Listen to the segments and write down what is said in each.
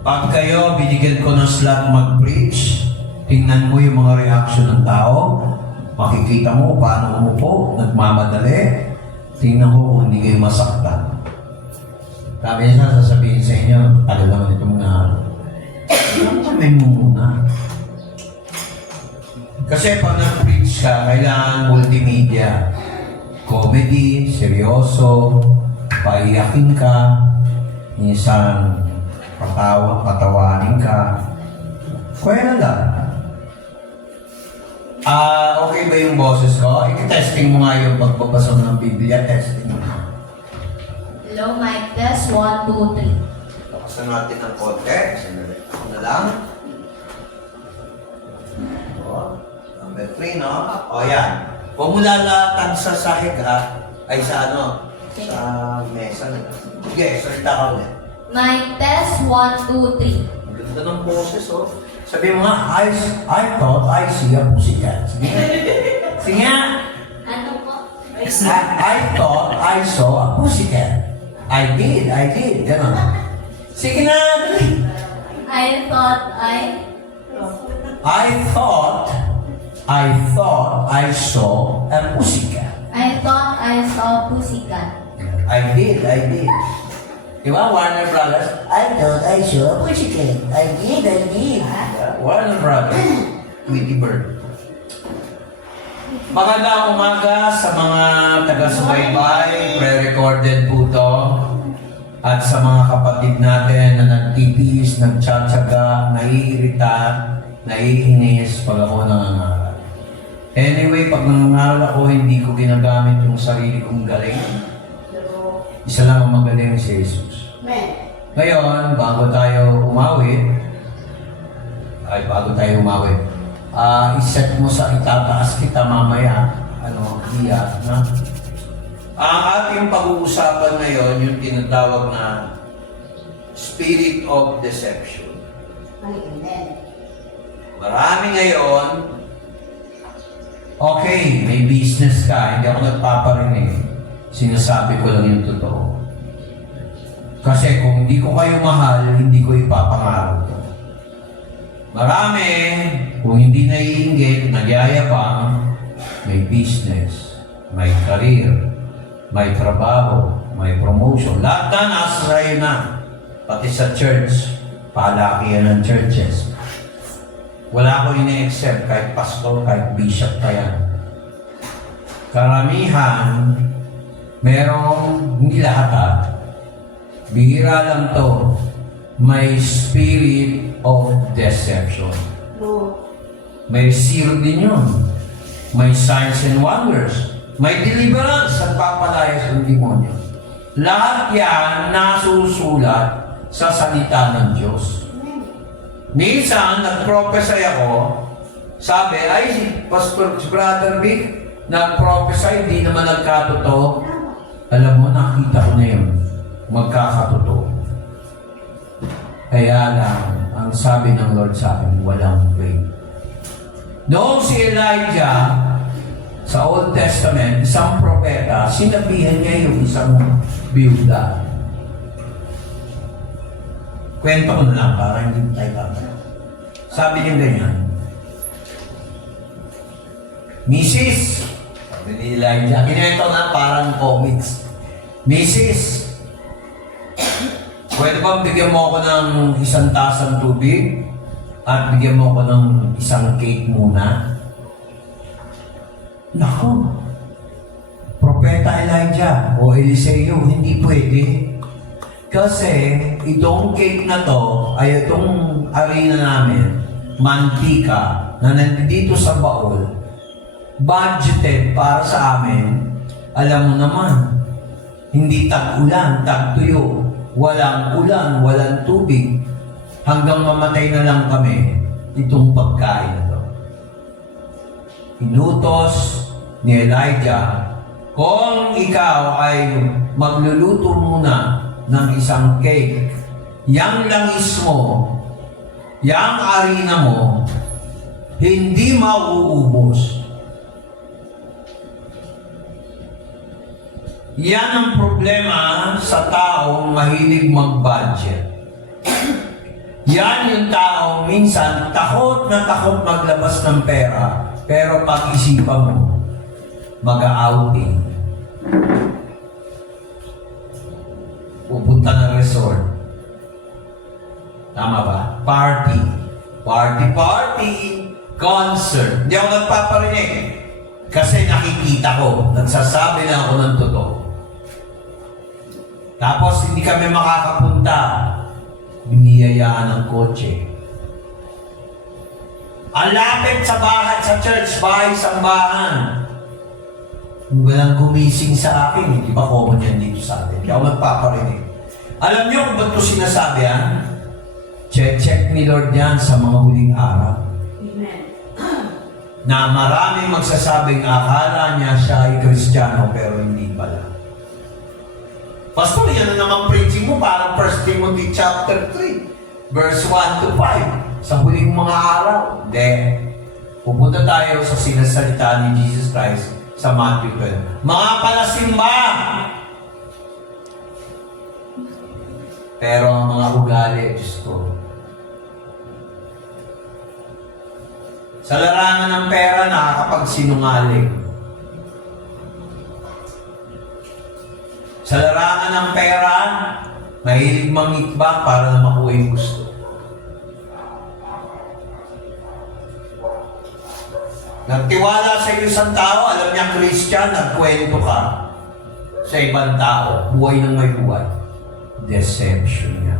Pag kayo, binigyan ko ng slot mag-preach, tingnan mo yung mga reaction ng tao, makikita mo paano umupo, nagmamadali, tingnan mo kung hindi kayo masaktan. Sabi niya, sasabihin sa inyo, tagal naman itong may muna. Kasi pag nag-preach ka, kailangan multimedia. Comedy, seryoso, paiyakin ka, minsan patawanin ka. Kaya na lang. Okay ba yung boses ko? I-testing mo nga yung pagbabasa ng Biblia. Testing mo. Hello, mic test. 1, 2, 3. Lakasan natin ang konti. Sandali. Ako na lang. Number 3, no? O, yan. Huwag mo lalatag sa sahig, ha? Ay, sa ano? Sa mesa. Okay, salita ka ulit. Mic test. 1, 2, 3. Ang ganda ng boses, oh. Sabi mo nga, I thought I see a pussycat. Sige nga. Sige nga. Ano po? I thought I saw a pussycat. I did. Ganon. Sige na, dali. I thought I saw a pussycat. I saw pussycat. I did. Diba, Warner Brothers? I thought I saw a pussycat. I did. Warner Brothers. Tweety Bird. Magandang umaga sa mga taga-subaybay, pre-recorded po to. At sa mga kapatid natin na nagtitiis, nagtsatsaga, naiirita, naiinis pag ako nangangaral. Anyway, pag nangangaral ako, hindi ko ginagamit yung sarili kong galing. Isa lang ang magaling, si Jesus. Ngayon, bago tayo umawit, iset mo sa itataas kita mamaya, iya, na? Ang ating pag-uusapan ngayon, yung tinatawag na spirit of deception. Marami ngayon, okay, may business ka, hindi ako nagpaparinig. Sinasabi ko lang yung totoo. Kasi kung hindi ko kayo mahal, hindi ko ipapangaraw ko. Marami, kung hindi naiinggit, nagyayabang, may business, may career, may trabaho, may promotion. Lahat na nasa sa'yo na. Pati sa church, palakihan ng churches. Wala ko ini-accept kahit pastor, kahit bishop pa yan. Karamihan, merong, hindi lahat bihira lang to, may spirit of deception. May zero din yun. May signs and wonders. May deliverance at papalayas ng demonyo. Lahat yan nasusulat sa salita ng Diyos. Minsan, nag-prophesy ako, sabi, ay, si Brother Vic, nag-prophesy, hindi naman nagkatotoo. Alam mo, nakita ko na yun. Magkakatotoo. Kaya lang, ang sabi ng Lord sa akin, walang faith. Noong si Elijah, sa Old Testament, isang propeta, sinabihan niya yung isang biyuda. Kwento ko na lang para hindi tayo kapag. Sabi niya ganyan, Mrs. Sabi ni Elijah, kinento na parang comics. Mrs. Pwede bang bigyan mo ako ng isang tasang tubig at bigyan mo ako ng isang cake muna? Naku, Propeta Elijah o Eliseo, hindi pwede. Kasi itong cake na to, ay itong arena namin, mantika, na nandito sa baul, budgeted para sa amin, alam mo naman, hindi tag-ulan, tag-tuyo, walang ulan, walang tubig, hanggang mamatay na lang kami itong pagkain na to. Inutos ni Elijah, kung ikaw ay magluluto muna ng isang cake, yang langis mo, yang arena mo, hindi mauubos. Yan ang problema sa taong mahilig mag-budget. Yan yung taong minsan takot na takot maglabas ng pera, pero pag-isipan mo, mag-outing. Pupunta ng resort. Tama ba? Party. Party. Concert. Hindi ako nagpaparinig. Kasi nakikita ko, nagsasabi na ako ng totoo. Tapos hindi kami makakapunta. Biniyayaan ng kotse. Ang lapit sa bahay, sa church, bahay, sambahan. Walang gumising sa akin. Hindi ba common yan dito sa atin? Hindi ako magpaparinig. Alam niyo kung ba't ito sinasabi yan? Check ni Lord yan sa mga huling araw. Amen. Na maraming magsasabing akala niya siya ay Kristiyano pero hindi pala. Pastor, yan na naman preaching mo parang 1 Timothy chapter 3 verse 1 to 5 sa huling mga araw. Then, pupunta tayo sa sinasalita ni Jesus Christ sa Matthew 12. Mga palasimba! Pero ang mga ugali, Diyos ko, sa larangan ng pera, nakakapagsinungaling. Sa larangan ng pera, mahilig mangitbak para na makuha yung gusto. Nagtiwala sa iyo isang tao, alam niya Christian, nagkwento ka sa ibang tao, buhay ng may buhay. Deception niya.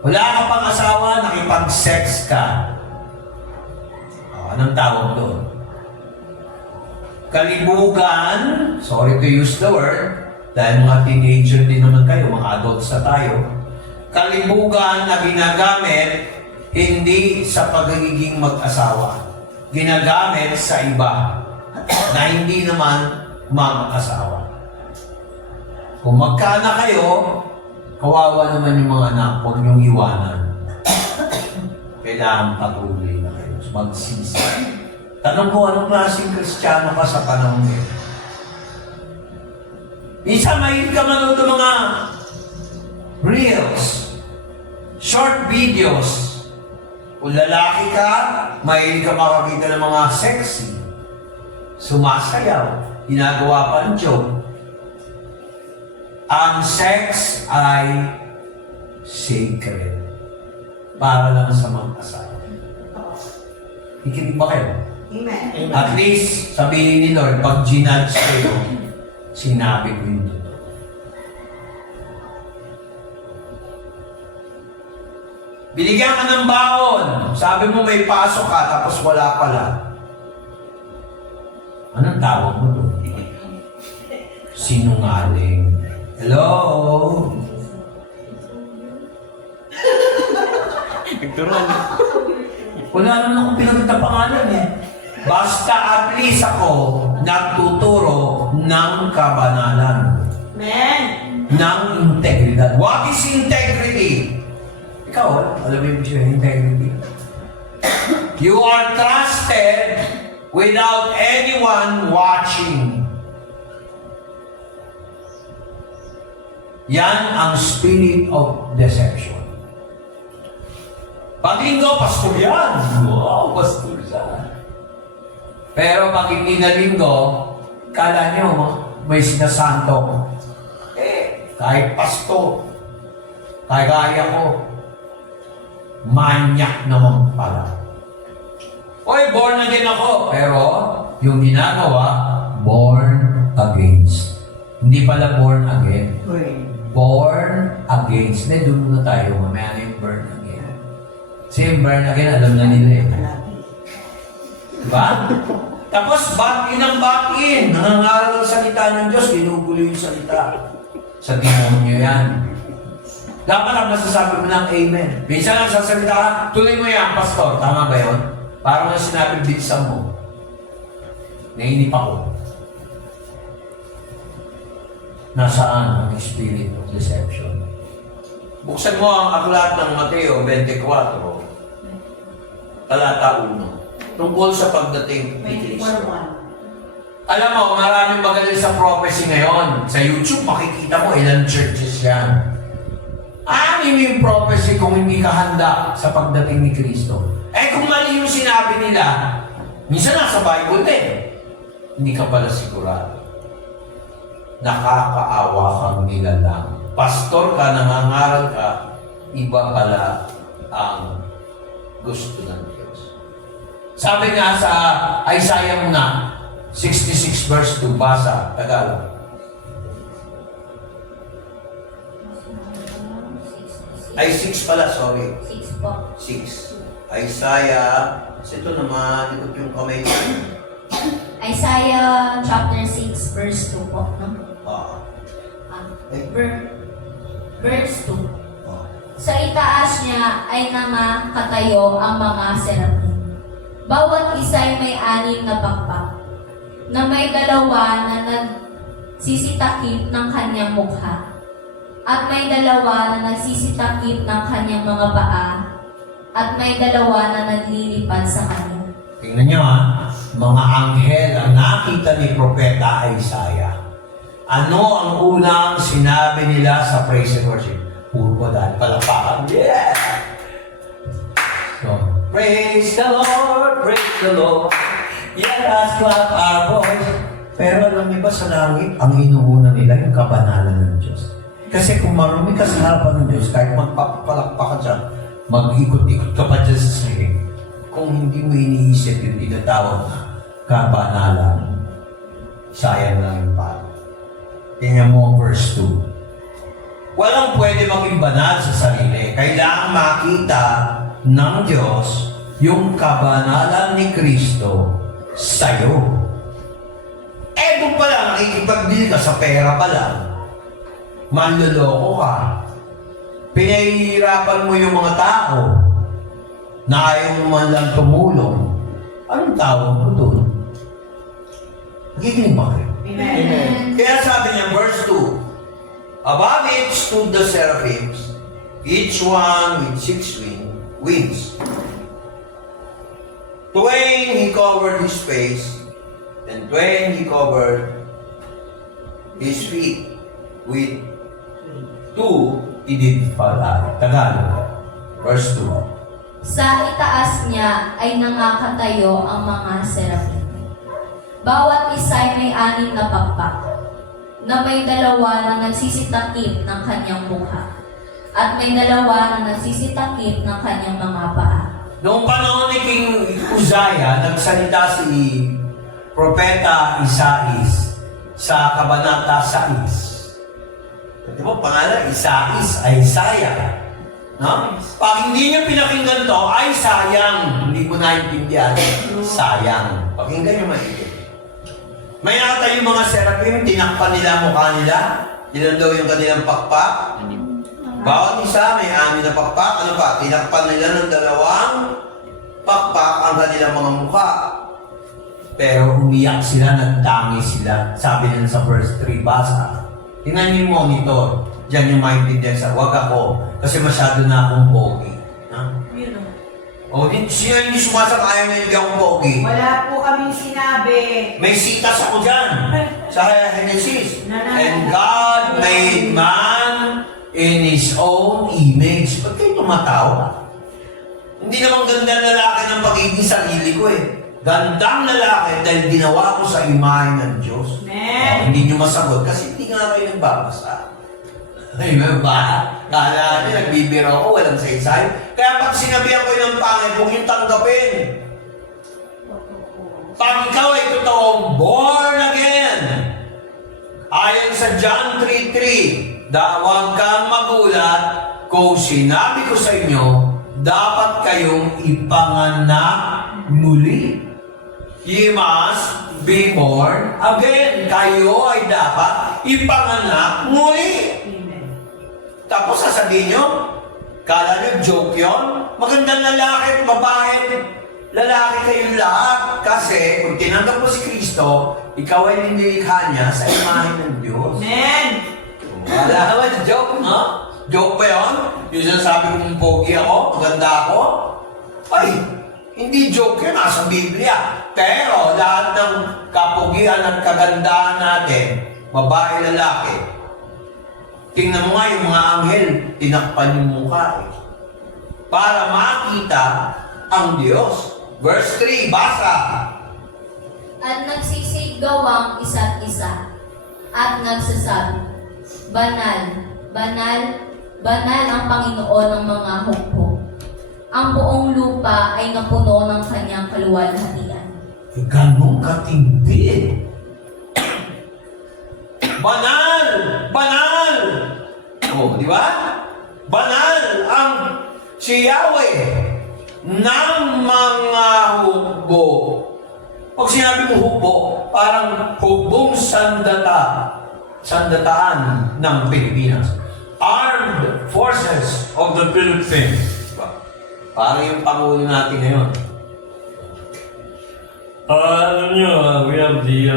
Wala ka pang asawa, nakipag-sex ka. Anong tawag doon? Kalibugan, sorry to use the word, dahil mga teenager din naman kayo, mga adults na tayo. Kalibugan na ginagamit hindi sa pagiging mag-asawa. Ginagamit sa iba na hindi naman mag-asawa. Kung magkaanak kayo, kawawa naman yung mga anak, huwag niyong iwanan. Kailangan patuloy na kayo. Magsisi. Tanong ko, anong klaseng Kristiyano ka sa panahon ngayon? Minsan, mahilig ka manood ng mga reels, short videos. Kung lalaki ka, mahilig ka makakita ng mga sexy, sumasayaw, ginagawa pa ng joke. Ang sex ay sacred para lang sa mga asawa. Ikinig ba kayo? Amen. At least, sabihin ni Lord, pag ginudge kayo, sinabi ko yun. Binigyan ka ng baon. Sabi mo may pasok ka, tapos wala pala. Anong tawag mo doon? Sinungaling. Hello? Wala naman akong pinagod na pangalan eh. Basta at least ako nagtuturo ng kabanalan. Amen. Ng integridad. What is integrity? Ikaw, alam mo yung integrity? You are trusted without anyone watching. Yan ang spirit of deception. Pag linggo, pastor yan. Wow, pastor yan. Pero pag hindi na linggo, kala nyo may sinasanto. Kahit pastor, kagaya ko, manyak naman pala. Oy, born again ako. Pero yung ginagawa, born against. Hindi pala born again. Born against. Hindi, doon muna tayo. Mamaya na yung born again. Kasi yung born again, alam na nila eh. Diba? Tapos, back-in ang back-in. Nangangaral ng salita ng Diyos, ginugulo yung salita. Sa demonyo yan. Dapat ang masasabi mo ng amen. Minsan lang sasalita ka, tuloy mo yan, pastor. Tama ba yun? Parang na sinabi, binsan mo. Nainip ako. Nasaan ang spirit of deception? Buksan mo ang aklat ng Mateo 24, talata 1, tungkol sa pagdating ni Kristo. Alam mo, maraming magaling sa prophecy ngayon. Sa YouTube, makikita mo ilang churches yan. Ano yung prophecy kung hindi ka handa sa pagdating ni Kristo? Eh kung mali yung sinabi nila, minsan nasa Bible din, hindi ka pala sigurado. Nakakaawa kang nilalang. Pastor ka, nangangaral ka, iba pala ang gusto ng Diyos. Sabi nga sa Isaiah muna, 66 verse 2, basa, Tagalog. Ay, 6 pala, sorry. 6 po. 6. Isaiah, ito naman, ikot yung kamay ko. Isaiah chapter 6 verse 2 po. No? Ah. Verse 2. Ah. Sa itaas niya ay nakatayo ang mga serapin. Bawat isa ay may 6 na pakpak, na may 2 na nagsisitakip ng kanyang mukha, at may 2 na nagsisitakip ng kanyang mga paa, at may 2 na naglilipad sa kanya. Tingnan nyo ha, mga anghel ang nakita ni Propeta Isaiah. Ano ang unang sinabi nila sa praise and worship? Puro pa dahil palakpakan. Yeah! So, praise the Lord, praise the Lord. Let us clap our voice. Pero alam niyo ba sa langit, ang inuuna nila yung kabanalan ng Diyos. Kasi kung marumi ka sa harapan ng Diyos, kahit magpapalakpak ka dyan, mag-ikot-ikot ka pa dyan sa sahig. Kung hindi mo iniisip yung tinatawag na kabanalan, sayang lang yung pala. Tingnan mo ang verse 2. Walang pwede maging banal sa sarili. Kailangan makita ng Diyos yung kabanalan ni Kristo sa'yo. Eh, doon pa lang, nakikipagbili ka sa pera pa lang. Manloloko ka. Pinahihirapan mo yung mga tao na ayaw mo man lang tumulong. Anong tawag mo doon? Nakikinig ba kayo? Amen. Kaya sabi niya, verse 2, above it stood the seraphims, each one with 6 wings. Twain he covered his face, and twain he covered his feet. With 2 he did fly. Tagalog, verse 2. Sa itaas niya ay nakatayo ang mga serapin. Bawat isa ay may 6 na pakpak, na may 2 na nagsisitakip ng kanyang mukha, at may 2 na nagsisitakip ng kanyang mga paa. Noong panahon ni King Uzziah, nagsalita si Propeta Isais sa Kabanata 6. Di ba pangalan? Isais, Isaiah. No? Pag hindi niyo pinakinggan to, ay sayang. Hindi ko naintindihan. Sayang. Pakinggan niyo maigit. May nakatayo mga serapim, tinakpan nila ang mukha nila. Ilan daw yung kanilang pakpak? Bawat isa may 6 na pakpak. Ano pa? Tinakpan nila ng 2 pakpak ang kanilang mga mukha. Pero umiyak sila, nagtangi sila. Sabi nila sa verse 3, basa. Tingnan niyo yung monitor. Diyan yung maintindihan sa wag ako. Kasi masyado na akong pogi. Ha? O, siya hindi sumasang-ayon na hindi akong pogi. Wala po kaming sinabi. May sitas ako dyan. Sa Genesis. And God made man in His own image. Ba't kayo tumatawa? Hindi naman gandang lalaki ng pagiging sarili ko eh. Gandang lalaki dahil ginawa ko sa imahe ng Diyos. Amen. Hindi nyo masagot kasi hindi nga kayo nagbabasa. Ay, ba? Kala niyo, nagbibiro ako, walang saysay. Kaya pag sinabihan ko ng pangit, huwag yung tanggapin. Pag ikaw ay totoong born again, ayon sa John 3:3, huwag kang magulat kung sinabi ko sa inyo, dapat kayong ipanganak muli. Ye must be born again. Kayo ay dapat ipanganak muli. Tapos sasabihin nyo, kala nyo joke yun? Magandang lalaki at babae, lalaki kayong lahat. Kasi kung tinanggap mo si Kristo, ikaw ay nilikha niya sa imahe ng Diyos. Amen. Kala naman, joke, no? Joke ba yun? Yung sinasabi kong pogi ako, maganda ako? Ay, hindi joke yun, nasa Biblia. Pero lahat ng kapugian at kagandahan natin, babae, lalaki, Tingnan mo nga yung mga anghel, tinakpan yung mukha eh. Para makita ang Diyos. Verse 3, basa. At nagsisigawang isa't isa at nagsasabi, Banal, banal, banal ang Panginoon ng mga hukbo. Ang buong lupa ay napuno ng kanyang kaluwalhatian. Ganong katindi. Banal! Banal! Oh, di ba? Banal ang si Yahweh ng mga hukbo. Pag sinabi mo hukbo, parang hukbong sandataan ng Pilipinas. Armed Forces of the Philippines. Diba? Parang yung Pangulo natin ngayon. Alam nyo, we have the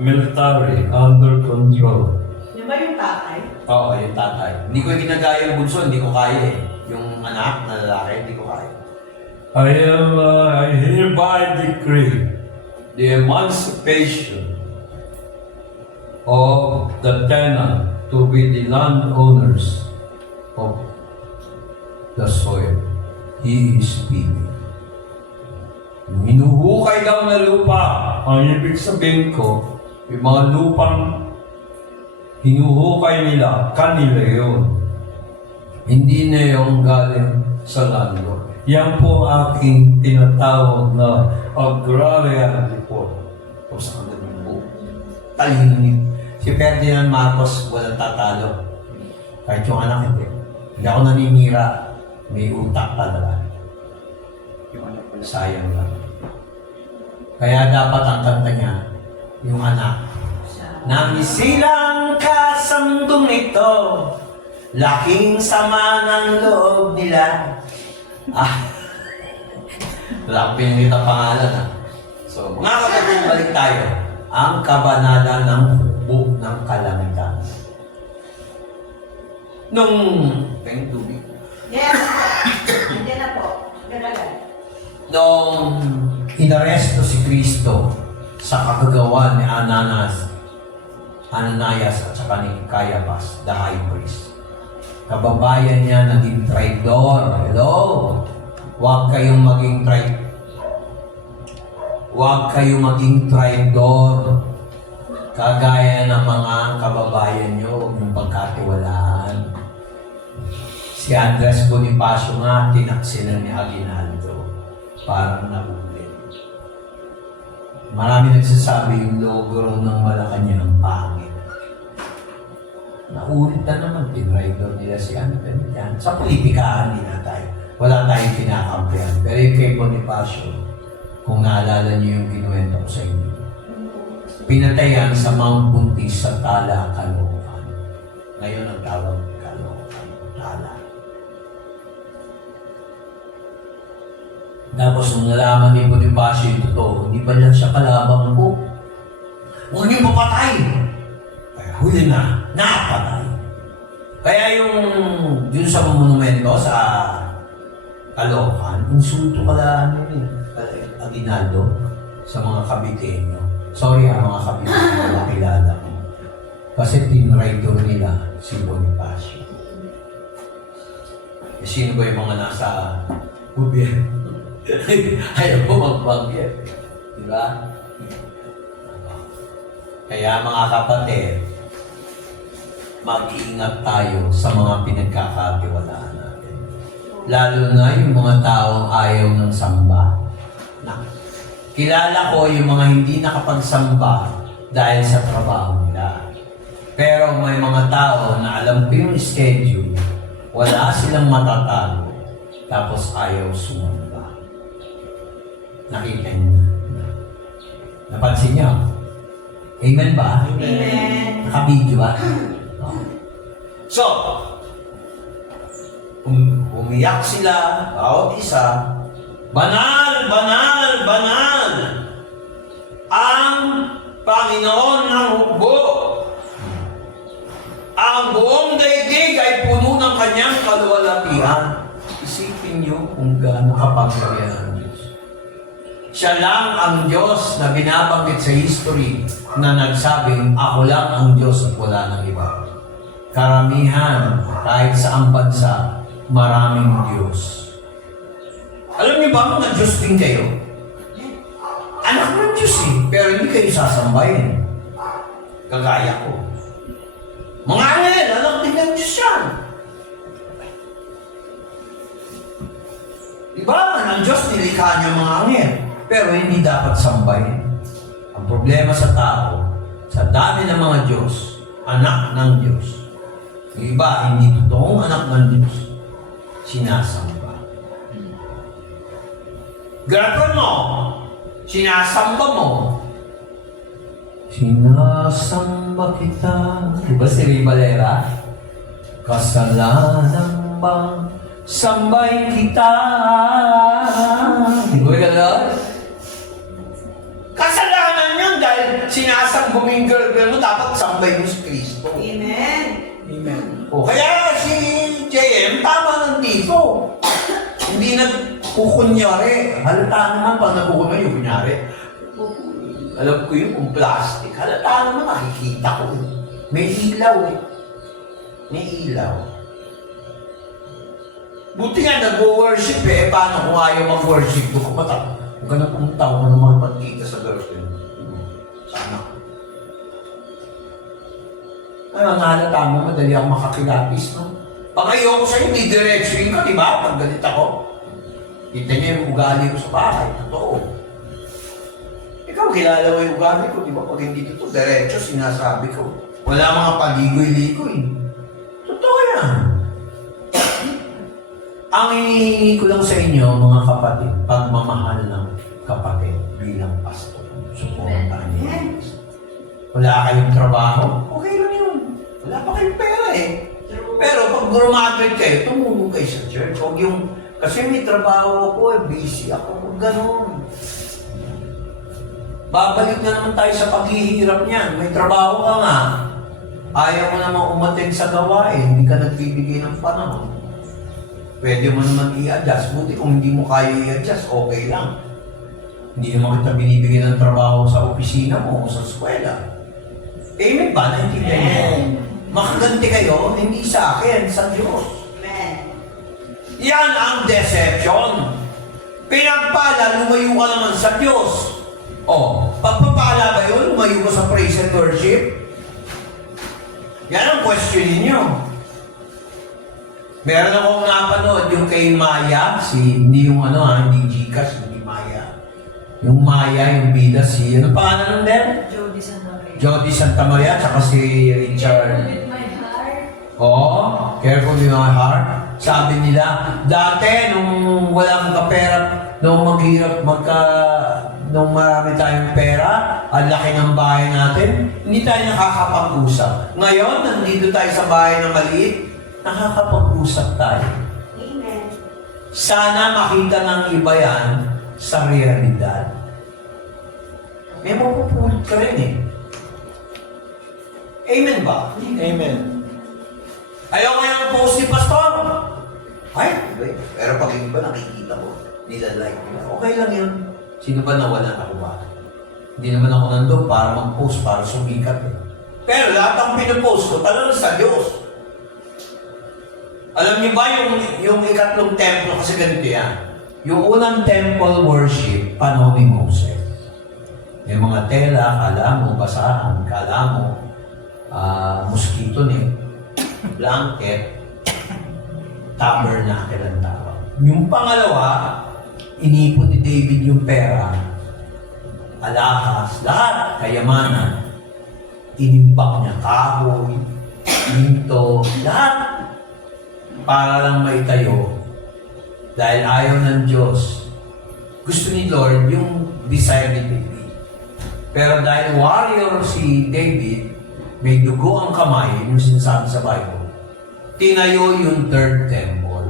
military under control. Yan ba yung tatay? Oo, yung tatay. Hindi ko ginagaya yung bunso, hindi ko kaya eh. Yung anak na lalaki, hindi ko kaya. I hereby decree the emancipation of the tenant to be the landowners Of the soil. He is speaking. Hinuhukay daw na lupa. Ang ibig sabihin ko, yung mga lupang hinuhukay nila, kanila yun. Hindi na yung galing Sa landlord. Yan po aking tinatawag na agrarian report. o sa kanilang buo. Talino ni si Ferdinand Marcos walang tatalo. Kahit yung anak hindi. Hindi ako naninira. May utak talaga. Yung anak ko sayang lang. Kaya dapat ang kanta niya, yung anak. Nang isilang ka sa mundong ito, laking sama ng loob nila. Wala akong pinangita pangalan ha. So, mga kapatid, balik tayo. Ang kabanalan ng hukbo ng kalangitan. Nung tayong tubig. Yes po. Hindi na po. Galagal. Nung inaresto si Kristo sa kagagawa ni Ananias at saka ni Caiaphas, the high priest. Kababayan niya naging traidor. Hello? Huwag kayong maging traidor. Kagaya ng mga kababayan niyo, huwag niyong pagkatiwalaan. Si Andres Bonifacio nga, tinaksinan ni Aguinaldo. Parang nahuli. Marami nagsasabi yung logo raw ng Malacanang pangit. Naulit na naman, tinraidor nila si Andres. Yan. Sa politikahan din na tayo. Wala tayong kinakampihan. Pero yung kay Bonifacio, kung naalala niyo yung kinuwento ko sa inyo, pinatayan sa Mount Buntis sa Tala, Caloocan. Ngayon ang tawag Caloocan, Tala. Tapos nung nalaman ni Bonifacio yung totoo, hindi pa niya siya kalabang ko. Huwag niyo papatay! Kaya huli na, napatay. Kaya yung sa monumento sa Caloocan, insulto pala Aguinaldo sa mga Kabitenyo. Sorry mga Kabitenyo, nakilala ko. Kasi tinraidor nila si Bonifacio. Eh, sino ba yung mga nasa gobyerno? Ayaw mo magbagyan. Diba? Kaya mga kapatid, mag-iingat tayo sa mga pinagkakatiwalaan natin. Lalo na yung mga taong ayaw ng samba. Kilala ko yung mga hindi nakapagsamba dahil sa trabaho nila. Pero may mga tao na alam ko yung schedule, wala silang matatalo, tapos ayaw sumamba. Nakita niyo. Napansin niyo? Amen ba? Amen. Nakabidyo ba? Oh. So, umiyak sila, bawat isa, banal, banal, banal ang Panginoon ng hukbo. Ang buong daigdig ay puno ng kanyang kaluwalhatian. Isipin niyo kung gaano kapangyarihan ang Diyos. Siya lang ang Diyos na binabanggit sa history na nagsabing, ako lang ang Diyos at wala nang iba. karamihan, kahit sa ang bansa, maraming Diyos. Alam niyo ba, mga Diyos din kayo? Anak ng Diyos eh, pero hindi kayo sasambahin. Kagaya ko. Mga anghel, anak din ng Diyos yan. Diba? Ang Diyos nilikha niya mga anghel, pero hindi dapat sambahin. Ang problema sa tao, sa dami ng mga Diyos, anak ng Diyos. Yung iba, hindi totoong anak ng Diyos, sinasamba. Gagawin mo, sinasamba mo. Sinasamba kita. Diba si Ray Valera? Kasalanan bang sambay kita? Diba gano'n? Kasalanan yun dahil sinasamba mo yung girl mo, dapat sambay mo si Kristo. Amen. Amen. O kaya si JM, tama nang dito. Hindi nagkukunyari. Halata naman pag nagkukunyari yung kunyari. Alam ko yun kung plastic. Halata naman nakikita ko. May ilaw eh. May ilaw. Buti nga nag-worship eh. Paano kung ayaw mag-worship? Huwag ka na pumunta. Huwag ka na makipagkita sa girlfriend. Sana. Ano, halata mo, madali ako makakilapis, no? Pag ayoko sa'yo, didiretsuin ka, di ba? Pag galit ako. Kita niya yung ugali ko sa bahay. Totoo. Ikaw, kilala mo yung ugali ko, di ba? Pag hindi totoo, diretso, sinasabi ko. Wala mga paligoy-ligoy. Totoo yan. Ang hinihingi ko lang sa inyo, mga kapatid, pagmamahal ng kapatid bilang pastor. Suportahan niyo. Wala kayong trabaho? Okay lang yun. Wala pa kayong pera eh. Pero pag graduate kayo, tumulong kayo sa church. Huwag yung, kasi may trabaho ako eh, busy ako. Huwag ganun. Babalik na naman tayo sa paghihirap niyan. May trabaho ka nga. Ayaw mo naman umattend sa gawain. Hindi ka nagbibigay ng panahon. Pwede mo naman i-adjust. Buti kung hindi mo kaya i-adjust, okay lang. Hindi naman kita binibigyan ng trabaho sa opisina mo o sa eskwela. Amen ba? Naintindihan niyo? Makaganti kayo, hindi sa akin, sa Diyos. Amen. Yan ang deception. Pinagpala, lumayo ka naman sa Diyos. O, pagpapala ba yun? Lumayo ka sa praise and worship? Yan ang question ninyo. Meron akong napanood yung kay Maya, hindi yung hindi Gcash, hindi Maya. Yung Maya, yung bida, ano pangalan ng dem? Jody Santamaria. Jody Santa Maria, tsaka si Richard. With my heart. Oo, careful with my heart. Sabi nila, dati nung walang kapera, nung maghirap, nung marami tayong pera, ang laki ng bahay natin, hindi tayo nakakapag-usap. Ngayon, nandito tayo sa bahay na maliit, nakakapag-usap tayo. Amen. Sana makita ng iba yan sa realidad. May mapupulot ka rin eh. Amen ba? Amen. Ayaw nga yung post ni Pastor. Ay, iba. Pero pag yung iba nakikita ko, nila-like nila. Okay lang yun. Sino ba nawalan ako ba? Hindi naman ako nandun para mag-post, para sumikat eh. Pero lahat ang pinupost ko, talagang sa Diyos. Alam niyo ba yung ikatlong templo, kasi ganito yan. Yung unang temple worship, panahon ni Moses. May mga tela, kala mo, basahan, kala mo, mosquito net, blanket, tabernacle ang tawag. Yung pangalawa, inipon ni David yung pera, alahas, lahat, kayamanan. Inimbak niya kahoy, minto, lahat. Para lang maitayo. Dahil ayaw ng Diyos. Gusto ni Lord yung desire ni David. Pero dahil warrior si David, may dugo ang kamay, yung sinasabi sa Bible, tinayo yung third temple.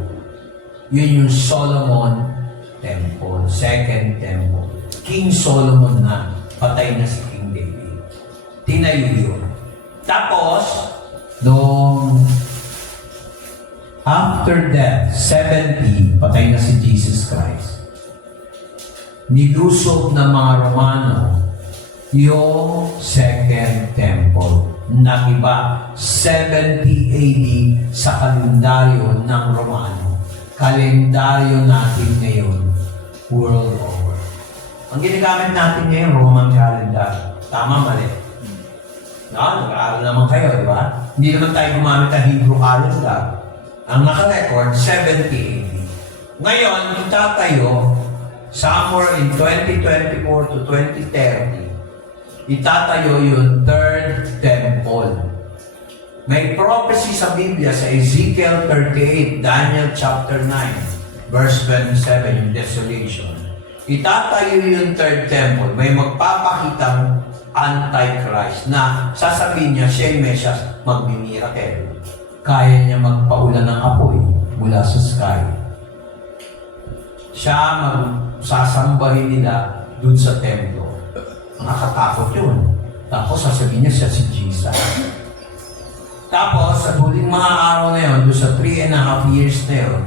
Yun yung Solomon temple, second temple. King Solomon na, patay na si King David. Tinayo yun. Tapos, nung after death, 70, patay na si Jesus Christ. Nilusob ng mga Romano yung second temple. na iba. 70 AD sa kalendaryo ng Romano. Kalendaryo natin ngayon, world over. Ang ginagamit natin ngayon, Roman calendar. Tama, mali. No, nag-aaral naman kayo, di ba? Hindi naman tayo gumamit ng Hebrew calendar. Ang naka-record, 70 AD. Ngayon, itatayo, somewhere in 2024 to 2030, itatayo yung third temple. May prophecy sa Biblia sa Ezekiel 38, Daniel chapter 9, verse 27, yung desolation. Itatayo yung third temple. May magpapakitang Antichrist na sasabihin niya, siya yung Mesias, magmimiracle. Kaya niya magpaulan ng apoy mula sa sky. Siya magsasambahin nila dun sa templo. Nakakatakot yun. Tapos sasabihin niya siya si Jesus. Tapos sa huling mga araw na yun, doon sa 3.5 years na yun,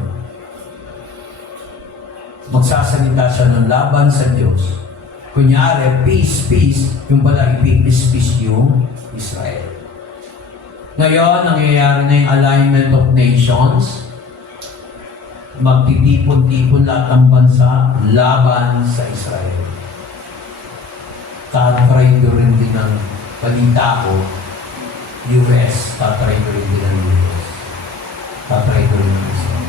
magsasalita siya ng laban sa Diyos. Kunyari, peace, peace, yung pala ipipis-peace yung Israel. Ngayon, nangyayari na yung alignment of nations. Magtitipon-tipon lahat ng bansa laban sa Israel. Tatraido rin din ng balita ko, US, tatraido rin din ng US. Tatraido rin ng Israel.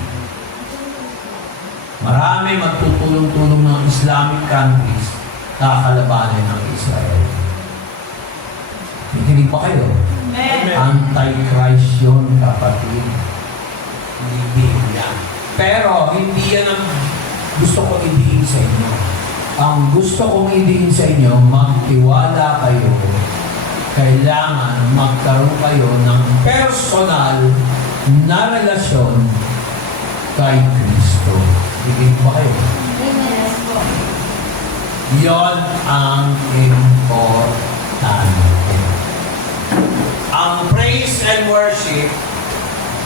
Marami magtutulong-tulong ng Islamic countries na kalabanin ng Israel. Nakikinig pa kayo? Antichrist yun, kapatid. Hindi yan. Pero hindi yan ang gusto kong idiin sa inyo. Ang gusto kong idiin sa inyo, magtiwala kayo. Kailangan magkaroon kayo ng personal na relasyon kay Kristo. Idiin ba kayo? Yes po. Yon ang importante. Ang praise and worship,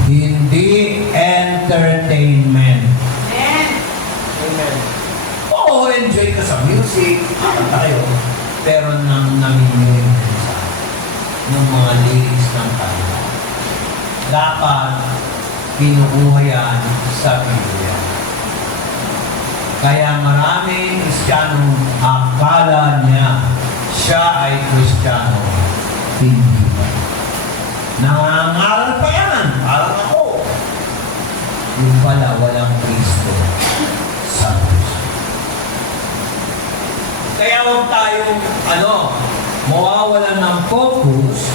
hindi entertainment. Amen. Oo, enjoy ka sa music, kanta kayo, pero nang namiminig ka ng mga lyrics ng kanta. Dapat kinukuha yan sa Biblia. Kaya maraming Kristiyanong akala niya siya ay Kristiyano. Hindi ba? Nangangaral pa yan. Parang ako. Yung pala, walang Kristo sa puso. Kaya huwag tayong, mawawalan ng focus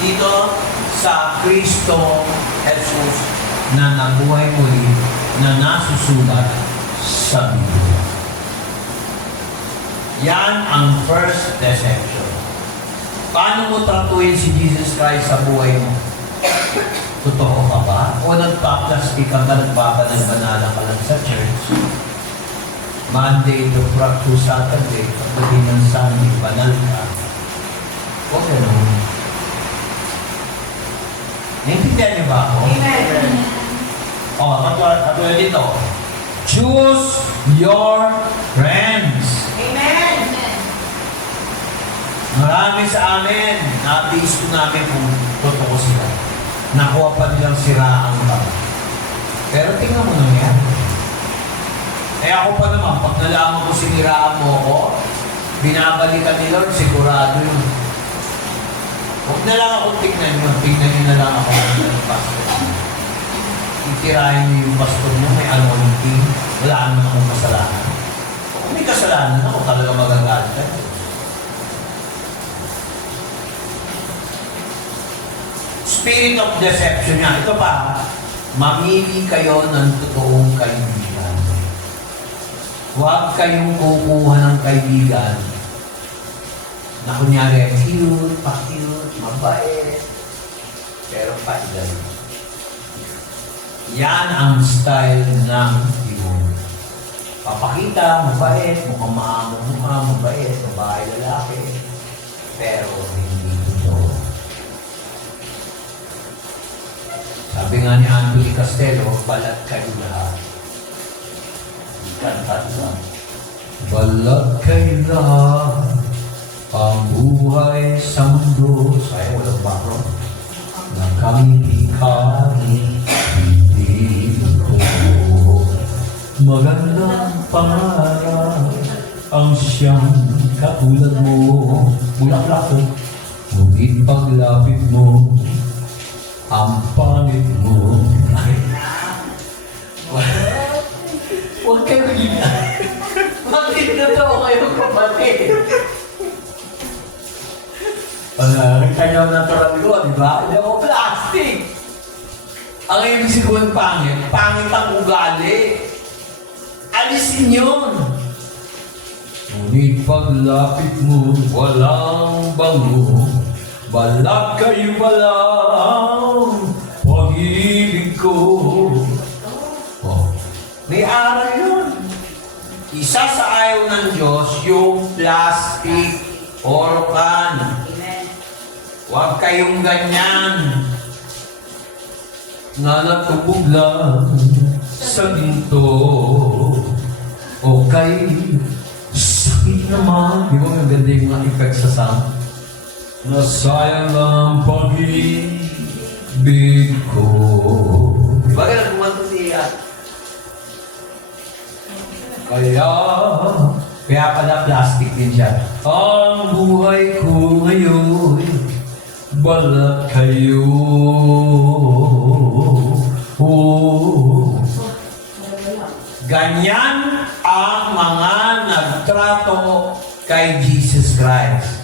dito sa Kristo Jesus na nabuhay muli na nasusulat sa Biblia. Yan ang first deception. Paano mo tratuhin si Jesus Christ sa buhay mo? Totoo ka ba? O nagpa-plastic ka ba, nagpapanagbanala ka lang sa church? Monday to Saturday, pagdating ng Sunday, banal ka. O gano'n. Naintindihan niyo ba ako? Amen. O, katulad dito. Choose your friends. Amen. Marami sa amin, na-taste namin kung totoo sila. Nakuha pa nilang siraan ka. Pero tingnan mo nangyari. Eh ako pa naman, pag nalaman ko siniraan mo ako, binabalikan ni Lord, sigurado yun. Huwag na lang ako tingnan nyo na lang ako ng pastor. Itirahin niyo yung pastor mo, may anointing, wala naman akong kasalanan. Kung may kasalanan ako, talaga magagalit ka. Spirit of deception niya. Ito pa, mamili kayo ng totoong kaibigan. Huwag kayong kukuha ng kaibigan na kunyari, cute, pa-cute, mabait, pero pa-ilan. Yan ang style ng ibon. Papakita, mabait, mukhang mabait, babae, lalaki, pero hindi totoo. Sabi nga ni Anthony Castello, balat kayo lahat. Kanta diba? Balat kayo lahat, ang buhay sa mundo. Sayang, walang background. Na kami hindi ko. Magandang pangarap ang siyang katulad mo. Bulaklak ko. Ngunit paglapit mo, ang pangit mo. Huwag kayo bigyan. Bakit na to kayo kapatid? Kanya natural ko, di ba? Hindi ako plastic. Ang ibig sabihin pangit, pangit ang ugali. Alisin yun. Ngunit paglapit mo, walang bango. Balag kayo palang pag-ibig ko. Oh. May aral yun. Isa sa ayaw ng Diyos, yung plastic or can. Amen. Huwag kayong ganyan. Na natubog lang sa ginto. O kay sakit naman. Di ba maganda yung mga effect sa sound? Nasayang lang ang pag-ibig ko. Di ba kaya nagkumanto siya? Kaya pala plastic din siya. Ang buhay ko ngayon, balat kayo. Oh. Ganyan ang mga nagtrato kay Jesus Christ.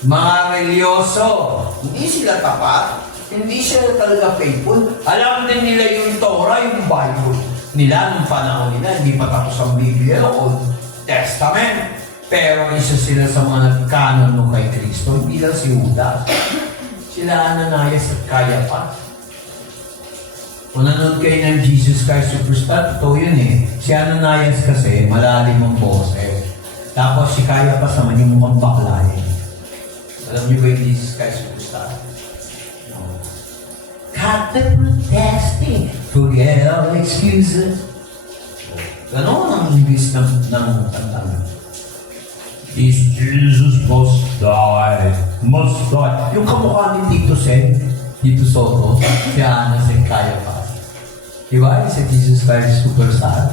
Mga religyoso, hindi sila tapat, hindi sila talaga faithful. Alam din nila yung Torah, yung Bible nila nung panahon nila, hindi pa tapos ang Biblia o Old Testament. Pero isa sila sa mga nagkanon no kay Kristo, hindi lang si Judas. Sila Ananias at Caiaphas. Kung nanonood kayo ng Jesus Christ Superstar, totoo yun eh. Si Ananias kasi, malalim ang boses. Tapos si Caiaphas naman yung mukhang bakla eh. Alam niyo ba yung Jesus Christ Superstar? No. Cut the protesting, forget all excuses. Ganon ang ibig ng kantang. This Jesus must die, must die. Yung kamukha ni Tito Sen, Tito Soto, si Ana, si Caiaphas. Diba? Si Jesus Christ Superstar.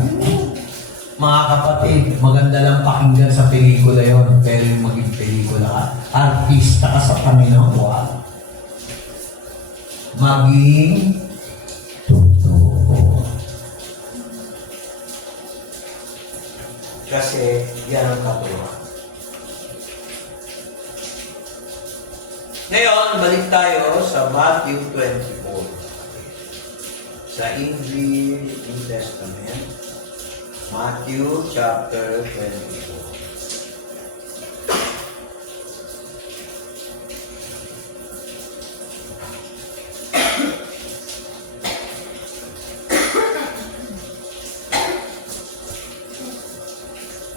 Mga kapatid, maganda lang pakinggan sa pelikula yon, pero yung maging pelikula ka, artista ka sa Panginoon, wow. Maging totoo. Kasi yan ang katuwa. Ngayon, balik tayo sa Matthew 24. Sa English New Testament. Matthew chapter 24.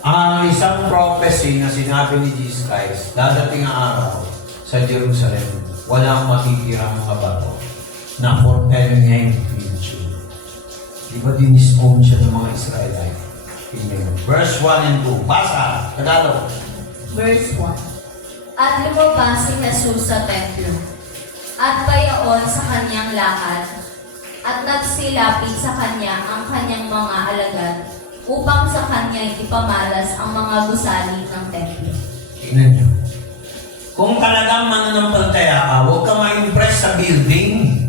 Ang isang prophecy na sinabi ni Jesus Christ, dadating ang araw sa Jerusalem, walang matitirang mga bato na foretelling niya yung future. Di ba dinis-own siya ng mga Israelite? Verse 1 and 2. Basa! Tagalog. Verse 1. At lumabas si Jesus sa templo, at payaon sa kanyang lakad, at nagsilapit sa kanya ang kanyang mga alagad, upang sa kanya ipamalas ang mga gusali ng templo. Tingnan niyo. Kung talagang mananampalataya ka, huwag ka ma-impress sa building.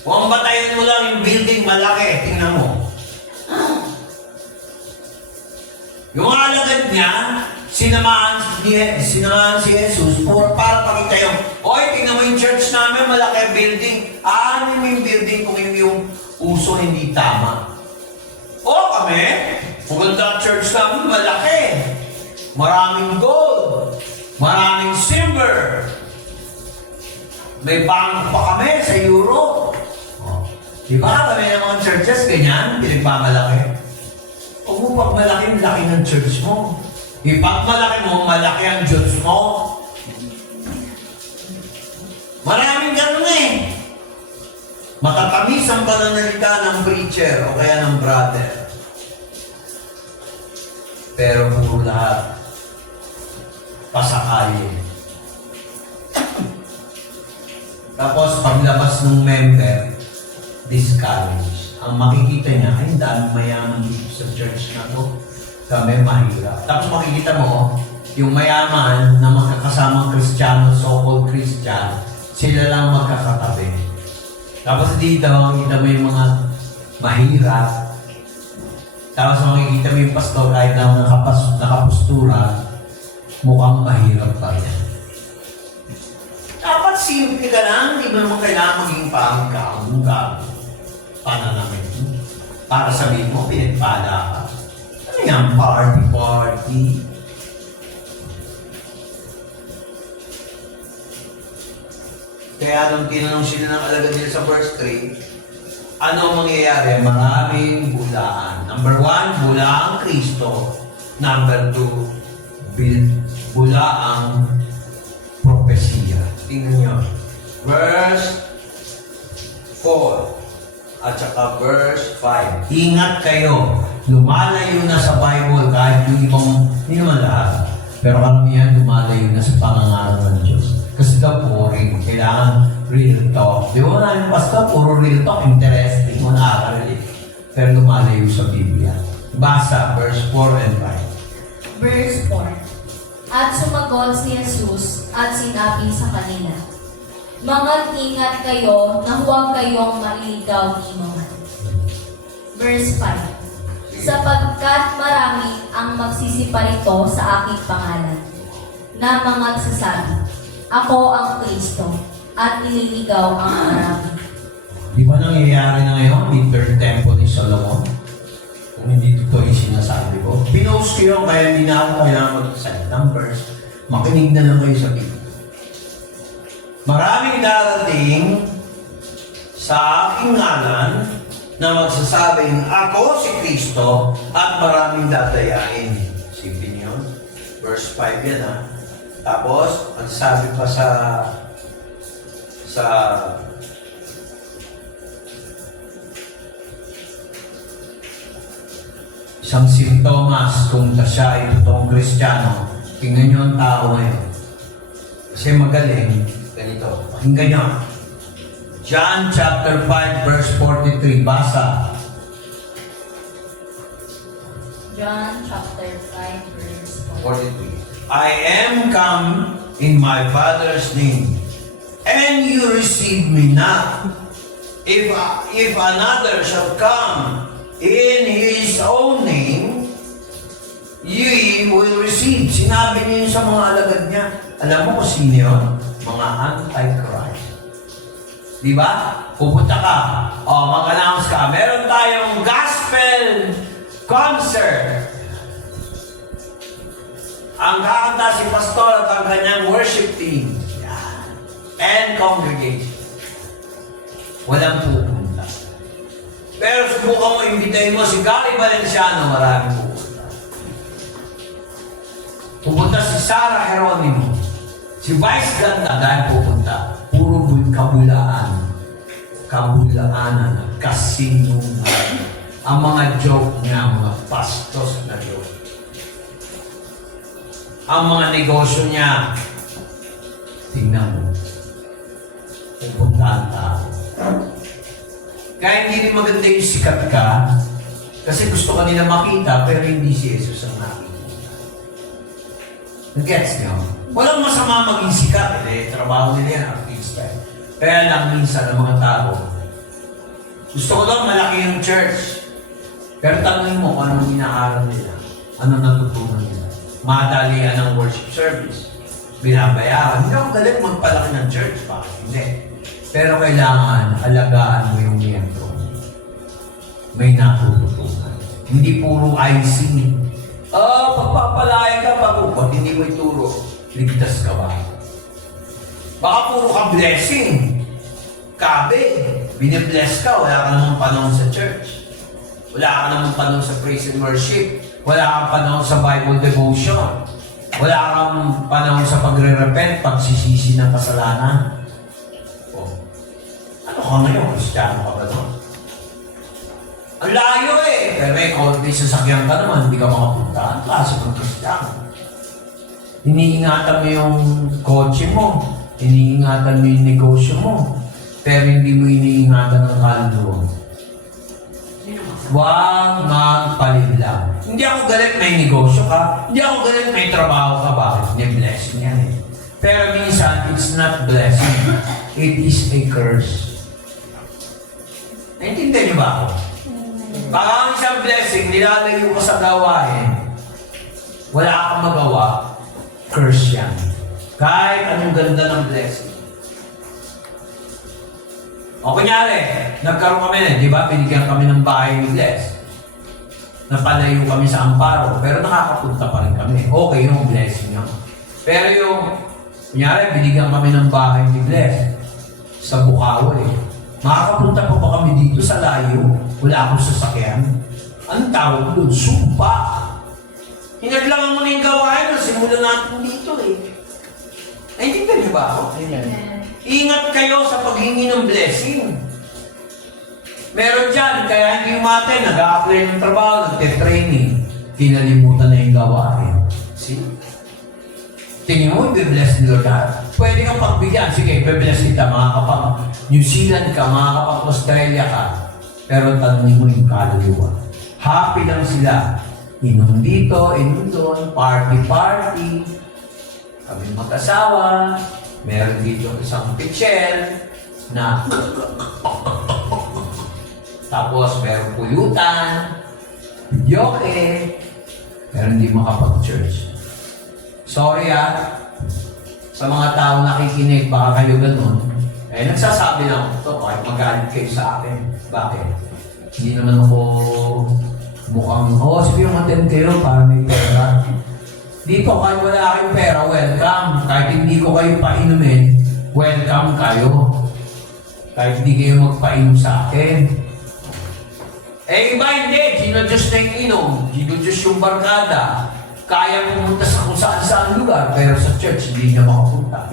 Kung batayin mo lang yung building malaki, tingnan mo. Yung alagad niya, sinamahan si Jesus para pakita yung, oy, tingnan mo yung church namin, malaki building. Ano yung building kung yung uso hindi tama? O kami, maganda ang church namin, malaki. Maraming gold. Maraming silver. May bank pa kami sa Europe. Diba kami ng mga churches, ganyan, pinagpamalaki. Huwag mo pagmalaki, laki ng church mo. Ipagmalaki mo, malaki ang Diyos mo. Maraming ganun eh. Matatamis ang pananalita ng preacher o kaya ng brother. Pero puro lahat pasakayin. Tapos paglabas ng member, discourage. Ang makikita niya, ay dami mayaman dito sa church na to. Kami mahirap. Tapos makikita mo, yung mayaman na magkakasamang Kristiyano, so-called Christian, sila lang magkakatabi. Tapos dito, makikita mo yung mga mahirap. Tapos makikita mo yung pastor, kahit na nakapustura, mukhang mahirap pa rin. Dapat simple ka lang, hindi mo naman kailangan maging panggang pananamin. Para sabihin mo, pinagpala ka. Ano yan? Party. Kaya nung tinanong sila ng alagad nila sa verse 3, ano ang mangyayari? Maraming bulaan. Number 1, bulaang Kristo. Number 2, bulaang propesya. Tingnan nyo. Verse 4 at saka verse 5. Ingat kayo. Lumalayo na sa Bible kahit yung ibang, hindi naman lahat. Pero karamihan lumalayo na sa pangangaral ng Diyos. Kasi daw boring. Kailangan real talk. Di ba na yung pastor, puro real talk, interesting, aral eh. Pero lumalayo sa Biblia. Basa, verse 4 and 5. Verse 4. At sumagot si Jesus at sinabi sa kanila, Mangat-ingat kayo na huwag kayong mailigaw ni Maman. Verse 5. Sapagkat marami ang magsisiparito sa aking pangalan, na mga nagsasabi, Ako ang Kristo, at ililigaw ang marami. Di ba nangyayari na ngayon? Yung third temple ni Solomon? Kung hindi totoo yung sinasabi ko. Pinost ko yun, kaya hindi na ako kailangan mag-set ng verse. Makinig na lang kayo sa Biblia. Maraming darating sa aking ngalan na magsasabing, Ako si Kristo, at maraming dadayain. Sipin yun. Verse 5 yan ha. Tapos, ang sabi pa sa isang simptomas kung siya ay totoong Kristiyano, tingnan niyo ang tao ngayon. Kasi magaling, ganito. Pakinggan niyo. John chapter 5 verse 43, basa. John chapter 5 verse 43. I am come in my Father's name, and you receive me not. If another shall come in his own name, ye will receive. Sinabi niyo sa mga alagad niya. Alam mo kung sino yun? Mga anti-Christ. Di ba? Pupunta ka. O, mag-announce ka. Meron tayong gospel concert. Ang kakanta si pastor at ang kanyang worship team. Yan. And congregation. Walang pupunta. Pero subukan mo, imbitahin mo si Gary Valenciano, maraming pupunta. Pupunta si Sarah Geronimo. Si Vice Ganda, dahil pupunta. Puro kabulaan. Kabulaanan at kasinungan. Ang mga joke niya, mga pastos na joke. Ang mga negosyo niya, tingnan mo, pupuntahan tao. Kaya hindi rin maganda yung sikat ka, kasi gusto ka nila makita, pero hindi si Jesus ang nakikita. Gets niyo? Walang masama maging sikat, trabaho nila yan, artista. Kaya lang minsan ang mga tao, gusto ko lang malaki yung church, pero tanongin mo kung anong inaaral nila, anong natutunan nila. Madalian ng worship service. Binabayaran. Hindi ako galit magpalaki ng church. Bakit? Hindi. Pero kailangan alagaan mo yung miyembro. May natututunan. Hindi puro icing. Pagpapalain ka pag hindi mo ituro. Ligtas ka ba? Baka puro ka blessing. Kabe. Binibless ka. Wala ka namang panahon sa church. Wala ka namang panahon sa praise and worship. Wala kang panahon sa Bible devotion. Wala kang panahon sa pagre-repent, pagsisisi ng kasalanan. O, ano ka ngayon? Kristiyano ka ba doon? Ang layo eh! Pero may konti sasakyan ka naman, hindi ka makapunta. Ang klase ng Kristiyano. Iniingatan mo yung kotse mo, iniingatan mo yung negosyo mo, pero hindi mo iniingatan ang kaluluwa mo. Huwag magpaliblang. Hindi ako galit may negosyo ka, hindi ako galit may trabaho ka, bakit? Hindi blessing yan eh. Pero minsan, it's not blessing. It is a curse. Naintindihan niyo ba ako? Baka ang isang blessing, nilalayo ka sa gawain, wala kang magawa, curse yan. Kahit anong ganda ng blessing. O kunyari, nagkaroon kami, di ba, binigyan kami ng bahay ni Bless. Napalayo kami sa Amparo, pero nakakapunta pa rin kami. Okay yung blessing yun. Pero yung, kunyari, binigyan kami ng bahay ni Bless sa Bukawi. Makakapunta pa ba kami dito sa layo? Wala akong sasakyan. Anong tawag doon? Sumpa. Hinaglangan mo na yung gawain, simulan natin dito eh. Naintindihan niyo ba ako? Ingat kayo sa paghingi ng blessing. Meron dyan, kaya hindi umate, nag-a-apply ng trabaho, nagte-training. Kinalimutan na yung gawain. See? Tingin mo, i-bless ni Lord lahat. Pwede kang pagbigyan. Sige, i-bless kita. Makakapag New Zealand ka, makakapag Australia ka. Pero tanongin mo yung kaluluwa. Happy lang sila. Inom dito, inom doon, party-party. Kami mag-asawa. Meron dito isang pitchel na tapos meron pulutan, videoke, pero hindi makapag-church. Sorry sa mga tao nakikinig, baka kayo ganun. Eh, nagsasabi lang ito, kahit magalit kayo sa akin. Bakit? Hindi naman ako mukhang, sige, umattend kayo para may pera. Dito, kahit wala kayong pera, welcome. Kahit hindi ko kayo painumin, welcome kayo. Kahit hindi kayo magpainom sa akin. Eh, iba hindi. Diyos na yung inom. Diyos yung barkada. Kaya pumunta sa kung saan lugar, pero sa church, hindi niya makapunta.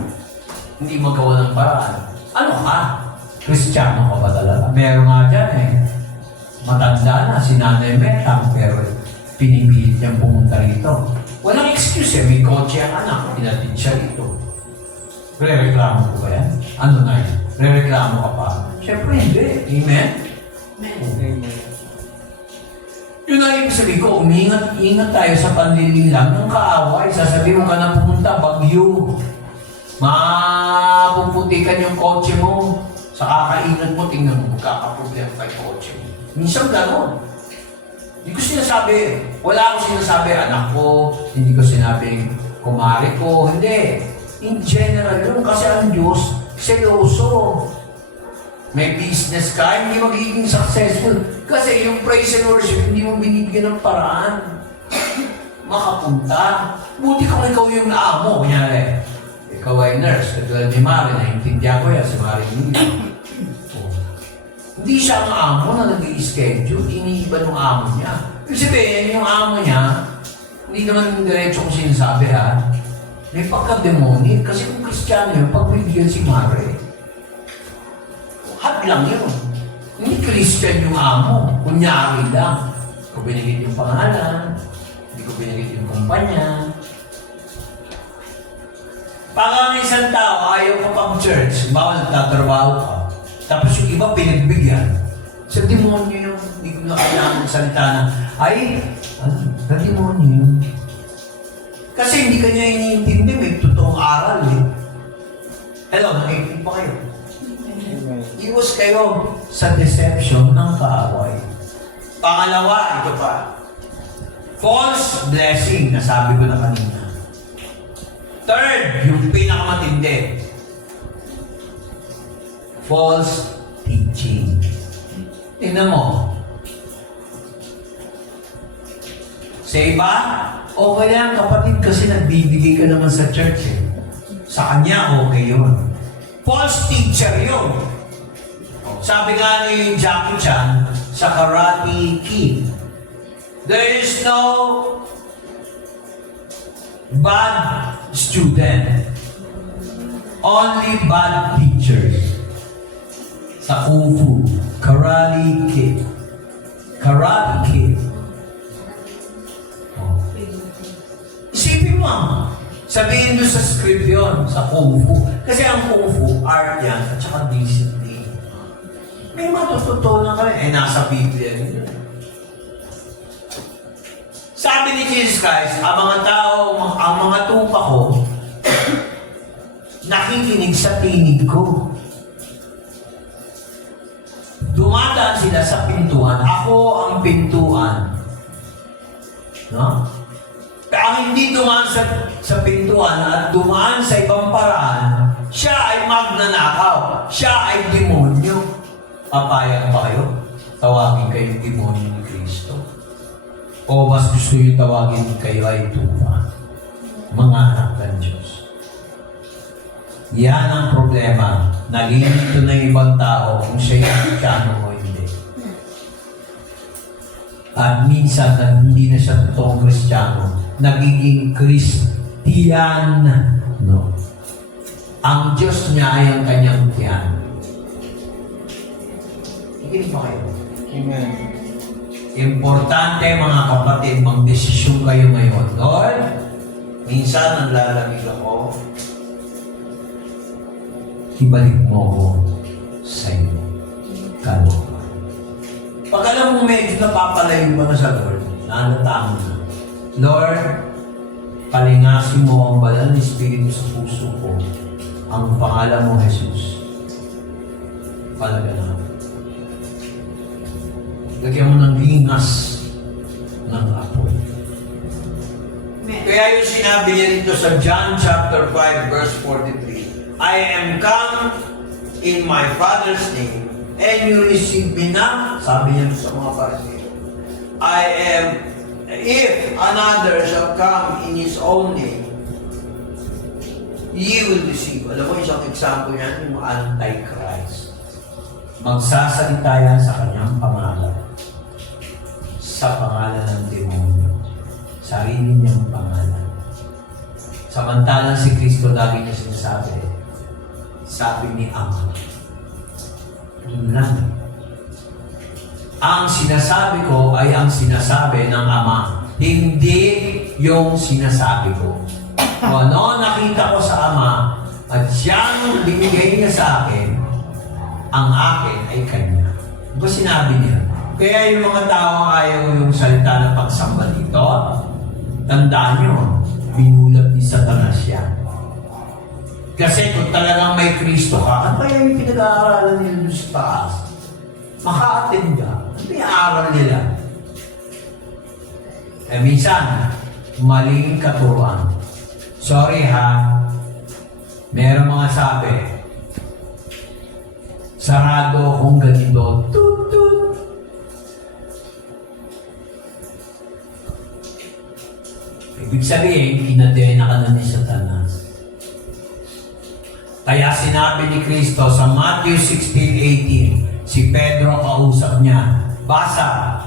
Hindi magawa ng paraan. Ano ka? Kristiyano ka ba talaga? Meron nga dyan eh. Matanda na, si Nanay Metang, pero pinipilit niyang pumunta rito. Walang excuse eh, may kotse ang anak, pinatid siya rito. Re-reklamo ko ba yan? Ano na yun? Re-reklamo ka pa? Siyempre hindi. Amen? Amen. Yun ang ibig sabihin ko, ingat tayo sa panlililang ng kaaway. Sasabihin mo ka na pumunta, bagyo. Mapuputikan yung kotse mo. Sa kakaingat mo, tingnan mo, magkakaproblema kay kotse mo. Minsan gano'n. Hindi ko sinasabi, wala akong sinasabi, anak ko, hindi ko sinabing kumari ko, hindi. In general yun, kasi ang Diyos, seryoso. May business ka, hindi magiging successful. Kasi yung praise and worship, hindi mo binibigyan ng paraan. Makapunta. Buti kung ikaw yung amo, kunyari. Ikaw ay nurse, katulad ni Mari, naintindihan ko yan, si Mari Nini. Hindi siya ang amo na nag-i-schedule, iniiba ng amo niya. Ibig sabihin, yung amo niya, hindi naman diretso kong sinasabi may pagka-demonic. Kasi kung Kristiyano yun, pagbibigyan si Mare, lang yun. Hindi Christian yung amo. Kunyari lang. Hindi ko binigit yung pangalan, hindi ko binigit yung kumpanya. Pag ang isang tao ayaw ka pang church, bawal nagtatrabaho ka, tapos yung iba pinagbigyan, sa demonyo yung hindi ko na kailangan magsalita na, sa demonyo yun. Kasi hindi kanya iniintindi, may totoong aral eh. Hello, nakikinig pa kayo? Iwas kayo sa deception ng kaaway. Pangalawa, ito pa. False blessing, nasabi ko na kanina. Third, yung pinakamatindi. False teaching. Tingnan mo. Sa iba, okay yan kapatid kasi nagbibigay ka naman sa church eh. Sa kanya, okay yun. False teacher yun. Sabi nga ni Jackie Chan sa Karate Kid, there is no bad student, only bad teachers. Sa Kung Fu, Karate Kid. Karate Kid. Isipin mo, Sabihin doon sa script yun, sa Kung Fu. Kasi ang Kung Fu, art yan, at saka discipline. May matututunan ka rin. Nasa Biblia yun. Sabi ni Jesus Christ, ang mga tao, ang mga tupa ko, nakikinig sa tinig ko. Dumadaan sila sa pintuan. Ako ang pintuan. No? Ang hindi dumaan sa pintuan at dumaan sa ibang paraan, siya ay magnanakaw. Siya ay demonyo. Papayag ba kayo? Tawagin kayo demonyo ni Kristo. O mas gusto yung tawagin kayo ay tupa. Mga anak ng Diyos. Yan ang problema. Nalilito na yung ibang tao kung siya yung Kristiyano o hindi. At minsan, hindi na siya totoong Kristiyano. Nagiging Kristiyan. No. Ang Diyos niya ay ang kanyang tiyan. Hindi ba kayo? Amen. Importante mga kapatid, magdesisyon kayo ngayon. Lord, minsan ang lalamig ako, ibalik mo ko sa iyo. Kalooban. Pag alam mo medyo napapalayo mo na sa Lord, nahalata mo na. Lord, palingasin mo ang banal na Espiritu sa puso ko. Ang pangalan mo, Jesus. Palaganahan. Lagyan mo ng lingas ng apoy. Kaya yung sinabi niya dito sa John chapter 5 verse 43, I am come in my Father's name and you receive me not. Sabi niya sa mga Pariseo, I am, if another shall come in his own name, ye will receive. Alam mo, isang example yan, yung Antichrist. Magsasalita yan sa kanyang pangalan. Sa pangalan ng demonyo. Sarili niyang pangalan. Samantalang si Kristo lagi niya sinasabi, sabi ni Ama. Yun lang. Ang sinasabi ko ay ang sinasabi ng Ama. Hindi yung sinasabi ko. Kung ano nakita ko sa Ama at siyang binigay niya sa akin, ang akin ay Kanya. Diba sinabi niya? Kaya yung mga tao ayaw yung salita ng pagsamba dito, tandaan nyo, binulat ni Satanas yan. Kasi kung talagang may Kristo ka, ano kaya yung pinag-aaralan nila doon sa taas? Maka-attend ka. Ano yung aral nila? Eh minsan, maling katuruan. Sorry ha, meron mga sabi, sarado kung ganito, tut tut. Ibig sabihin, kinadena ka na ni Satanas. Kaya sinabi ni Kristo sa Matthew 16:18, si Pedro kausap niya. Basa.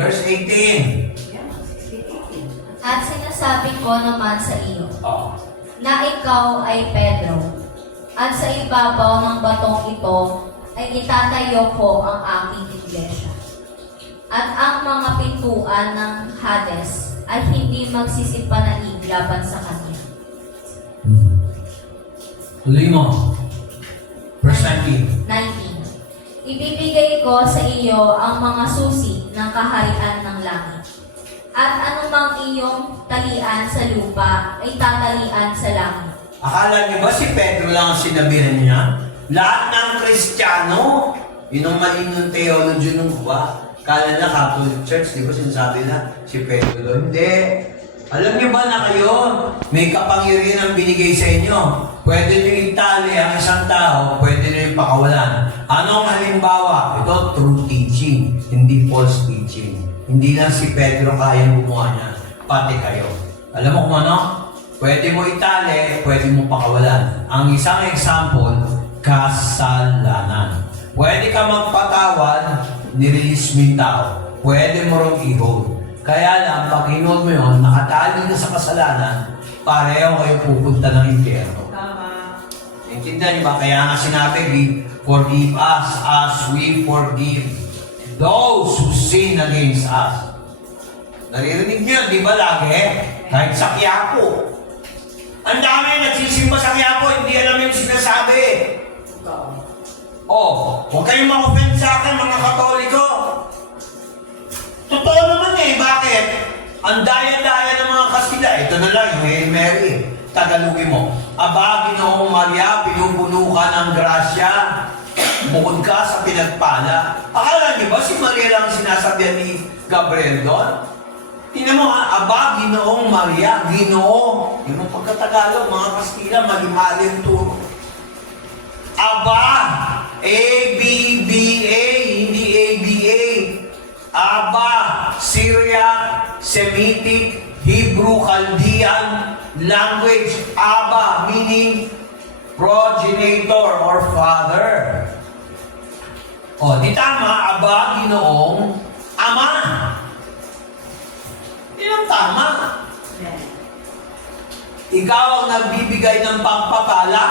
Verse 18. At sinasabi ko naman sa iyo, Oh. na ikaw ay Pedro, at sa ibabaw ng batong ito ay itatayo ko ang aking iglesia. At ang mga pintuan ng Hades ay hindi magsisipanaig laban sa kanya. Tuloy mo. Verse 19. 19. Ibibigay ko sa iyo ang mga susi ng kaharian ng langit. At anumang iyong talian sa lupa ay tatalian sa langit. Akala niyo ba si Pedro lang ang sinabihan niya? Lahat ng Kristiyano, yun ang malinong theology ng kuha. Kala na Catholic Church, di ba sinasabi na si Pedro doon? Hindi. Alam niyo ba na kayo, may kapangyarihan ang binigay sa inyo. Pwede niyo itali ang isang tao, pwede niyo pakawalan. Ano ang halimbawa? Ito, true teaching, hindi false teaching. Hindi lang si Pedro kayang gumawa niya, pati kayo. Alam mo kung ano? Pwede mo itali, pwede mo pakawalan. Ang isang example, kasalanan. Pwede ka magpatawad, nirelease mo yung tao. Pwede mo rin i-hold. Kaya lang, pag in-hold mo yun, nakatali ka sa kasalanan, pareho kayo pupunta ng impyerno. Tama. Intindihan niyo ba? Kaya nga sinabi, Forgive us as we forgive those who sin against us. Naririnig niyo, di ba lagi? Kahit sa Quiapo. Ang dami nagsisimba sa Quiapo, hindi alam yung sinasabi. Oh, huwag kayong ma-offend sa akin, mga Katoliko. Totoo naman eh, bakit? Ang daya-daya ng mga Kastila, ito na lang, yung Hail Mary. Tagalogin mo, Aba, Ginoong Maria, pinupuno ka ng grasya. Bukod ka sa pinagpala. Akala niyo ba si Maria lang sinasabihan ni Gabriel doon? Tingnan mo ha, Aba, Ginoong Maria, Ginoo. Yung pagkatagalog, mga Kastila, mali-mali ang turo. Aba, A-B-B-A, hindi A-B-A. Aba, Syriac, Semitic, Hebrew, Chaldean language. Aba, meaning progenitor or father. O, di tama, Aba, Ginoong Ama. Yan ang tama. Ikaw ang nagbibigay ng pagpapala.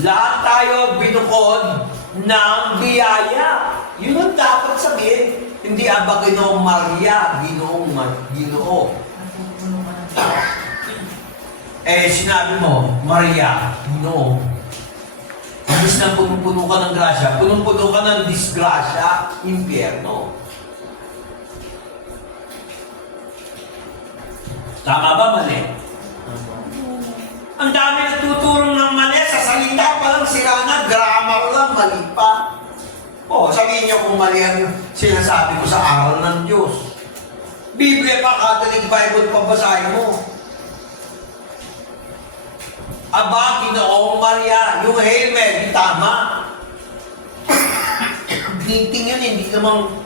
Lahat tayo binukod ng biyaya. Yun ang dapat sabihin. Hindi Aba, Ginoong Maria, Ginoo. Sinabi mo, Maria, Ginoo. Imbis na punong-puno ka ng grasya, punong-puno ka ng disgrasya, impyerno. Tama ba, mali? Ang dami nagtuturong ng mali, sa salita pa lang sila na, grammar lang, mali pa. Sabihin niyo kung mali ang sinasabi ko sa aral ng Diyos. Biblia pa, Catholic Bible pa basahin mo. Aba, Ginoong Maria, yung Hail Mary, tama. Greeting yun, hindi namang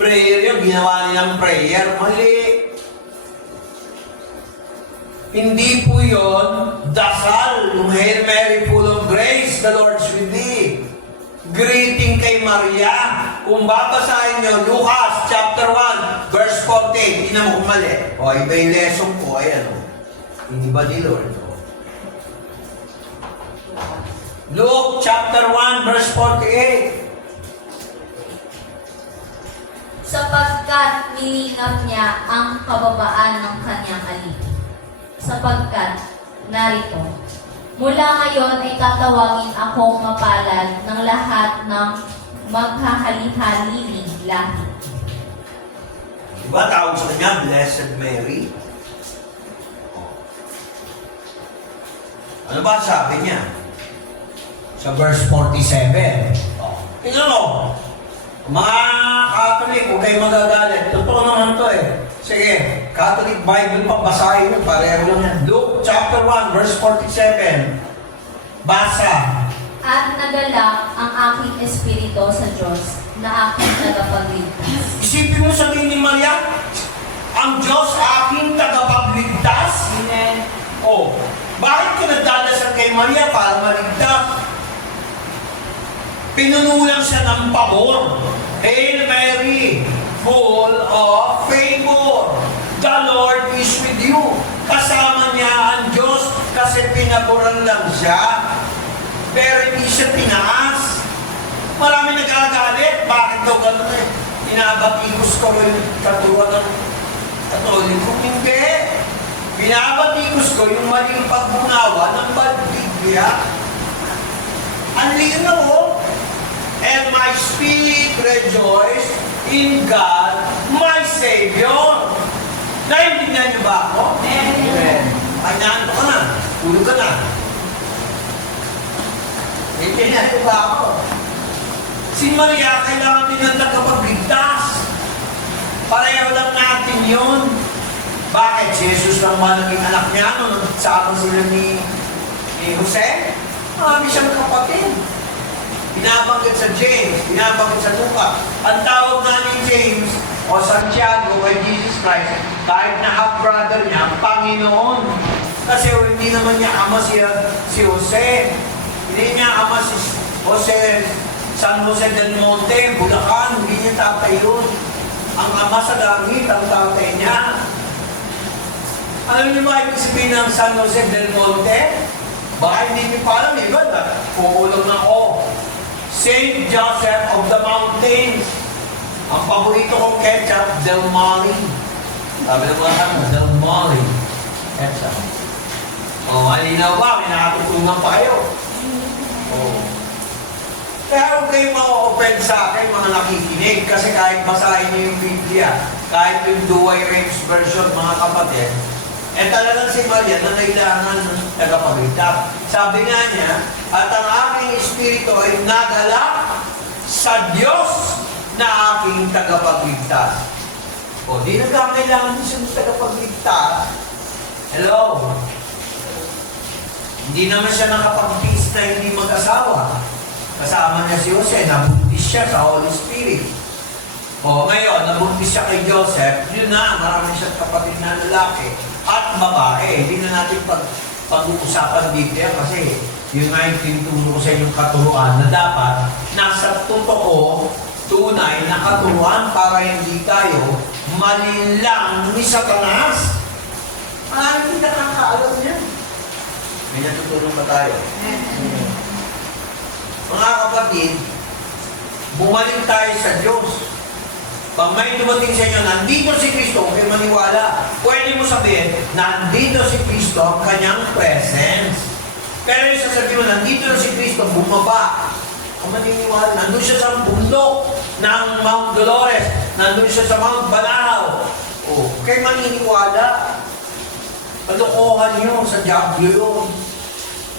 prayer yun, ginawa nilang prayer, mali. Hindi po yun, dasal, yung Hail Mary full of grace, the Lord's with thee. Greeting kay Maria. Kung babasahin nyo, Lucas chapter 1, verse 14, hindi na mo kumali. Iba yung lesson ko, ayan. Hindi ba ni Lord? Luke chapter 1, verse 48. Sapagkat nilinap niya ang kababaan ng kanyang alipin. Sapagkat, narito, mula ngayon ay tatawagin akong mapalad ng lahat ng maghahali-haliling lahi. Diba tawag sa kanya, Blessed Mary? Ano ba sabi niya? Sa verse 47. Tingnan mo. Mga Catholic, huwag kayo magagalit. Totoo naman to eh. Sige, Catholic Bible pa basahin mo. Pareho lang yan. Luke chapter 1, verse 47. Basa. At nagalak ang aking espiritu sa Diyos na aking tagapagligtas. Isipin mo sabihin ni Maria, ang Diyos aking tagapagligtas. Amen. Bakit ka nagdadasal kay Maria para maligtas? Pinunulang siya ng pabor. Hail Mary, full of favor. The Lord is with you. Kasama niya ang Diyos kasi pinaboran lang siya. Pero hindi siya tinaas. Marami nagagalit. Bakit daw gano'n eh? Binabatikos ko yung katuwa ng Katoliko. Hindi. Binabatikos ko yung maling pagbunawa ng Biblia. Ang linaw mo. And my spirit rejoice in God, my Savior. Naintindihan niyo ba ako? Amen. Ay, naanto ka na. Tulog ka na. Naintindihan niyo ba ako? Si Maria, kailangan din ng tagapagligtas. Pareho lang natin yun. Bakit? Si Jesus lang ba naging anak niya nung nagsama sila ni Jose? Marami siyang kapatid. Binabanggit sa James, binabanggit sa Luca. Ang tawag nga ni James o Santiago kay Jesus Christ, kahit na half-brother niya, Panginoon. Kasi hindi naman niya ama si Jose. Hindi niya ama si San Jose del Monte, Bulacan, hindi niya tatay yun. Ang ama sa langit, ang tatay niya. Alam niyo ba ibig sabihin ng San Jose del Monte? Baka hindi niyo pa alam, iba na. Kukulog na ako. Saint Joseph of the Mountains. Ang paborito kong ketchup, Del Monte. Sabi ng mga kami, Del Monte. Ketchup. O, malinaw ba? May nakatutungan pa kayo. O. Kaya huwag kayong ma-open sa akin, mga nakikinig. Kasi kahit basahin niyo yung Biblia, kahit yung Douay Rheims version, mga kapatid, eh talagang si Maria na kailangan ng tagapagligtas. Sabi nga niya, at ang aking espiritu ay nadala sa Diyos na aking tagapagligtas. O, di nagkakailangan siya ng tagapagligtas. Hello? Hindi naman siya nakapag-peace na hindi mag-asawa. Kasama niya si Jose, nabuntis siya sa Holy Spirit. O, ngayon, nabuntis siya kay Joseph, yun na, marami siyang kapatid na lalaki at babae. Hindi na natin pag-uusapan dito yan kasi yung nga yung tinuturo ko sa inyong katuruan na dapat nasa totoo, tunay na katuruan para hindi tayo malinlang ni Satanas. Hindi nakakaalam niya. May natutulong ba tayo? Mga kapatid, bumalik tayo sa Diyos. Pag may dumating sa inyo, nandito si Kristo, kayo maniwala. Pwede mo sabihin, nandito si Kristo ang kanyang presence. Pero yung sasabihin mo, nandito na si Kristo, bumaba. Kung maniniwala, nandun siya sa bundok ng Mount Dolores, nandun siya sa Mount Banao. O, kayo maniniwala. Palokohan nyo sa Diablo yun.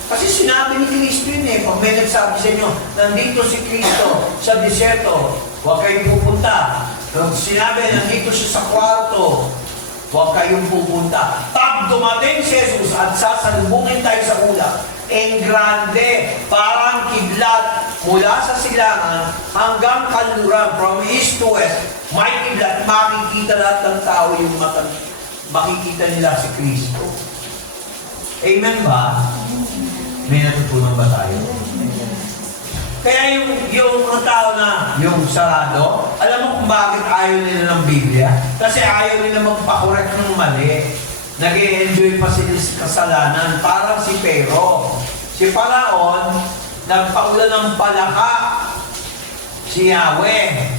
Kasi sinabi ni Kristo yun eh, pag may nagsabi sa inyo, nandito si Kristo sa desierto, huwag kayong pupunta. Pag sinabi, nandito siya sa kwarto, huwag kayong pupunta. Pag dumating si Jesus at sasalubungin tayo sa ulap, en grande, parang kidlat, mula sa silangan hanggang kanluran, from east to west, may kidlat, makikita lahat ng tao yung makikita nila si Kristo. Amen ba? May natutunan ba tayo? Kaya yung mga tao na yung sarado, alam mo kung bakit ayaw nila ng Biblia? Kasi ayaw nila magpakorek ng mali. Nag-i-enjoy pa sila sa kasalanan. Parang si Pero. Si Paraon, nagpaulan ng palaka si Yahweh.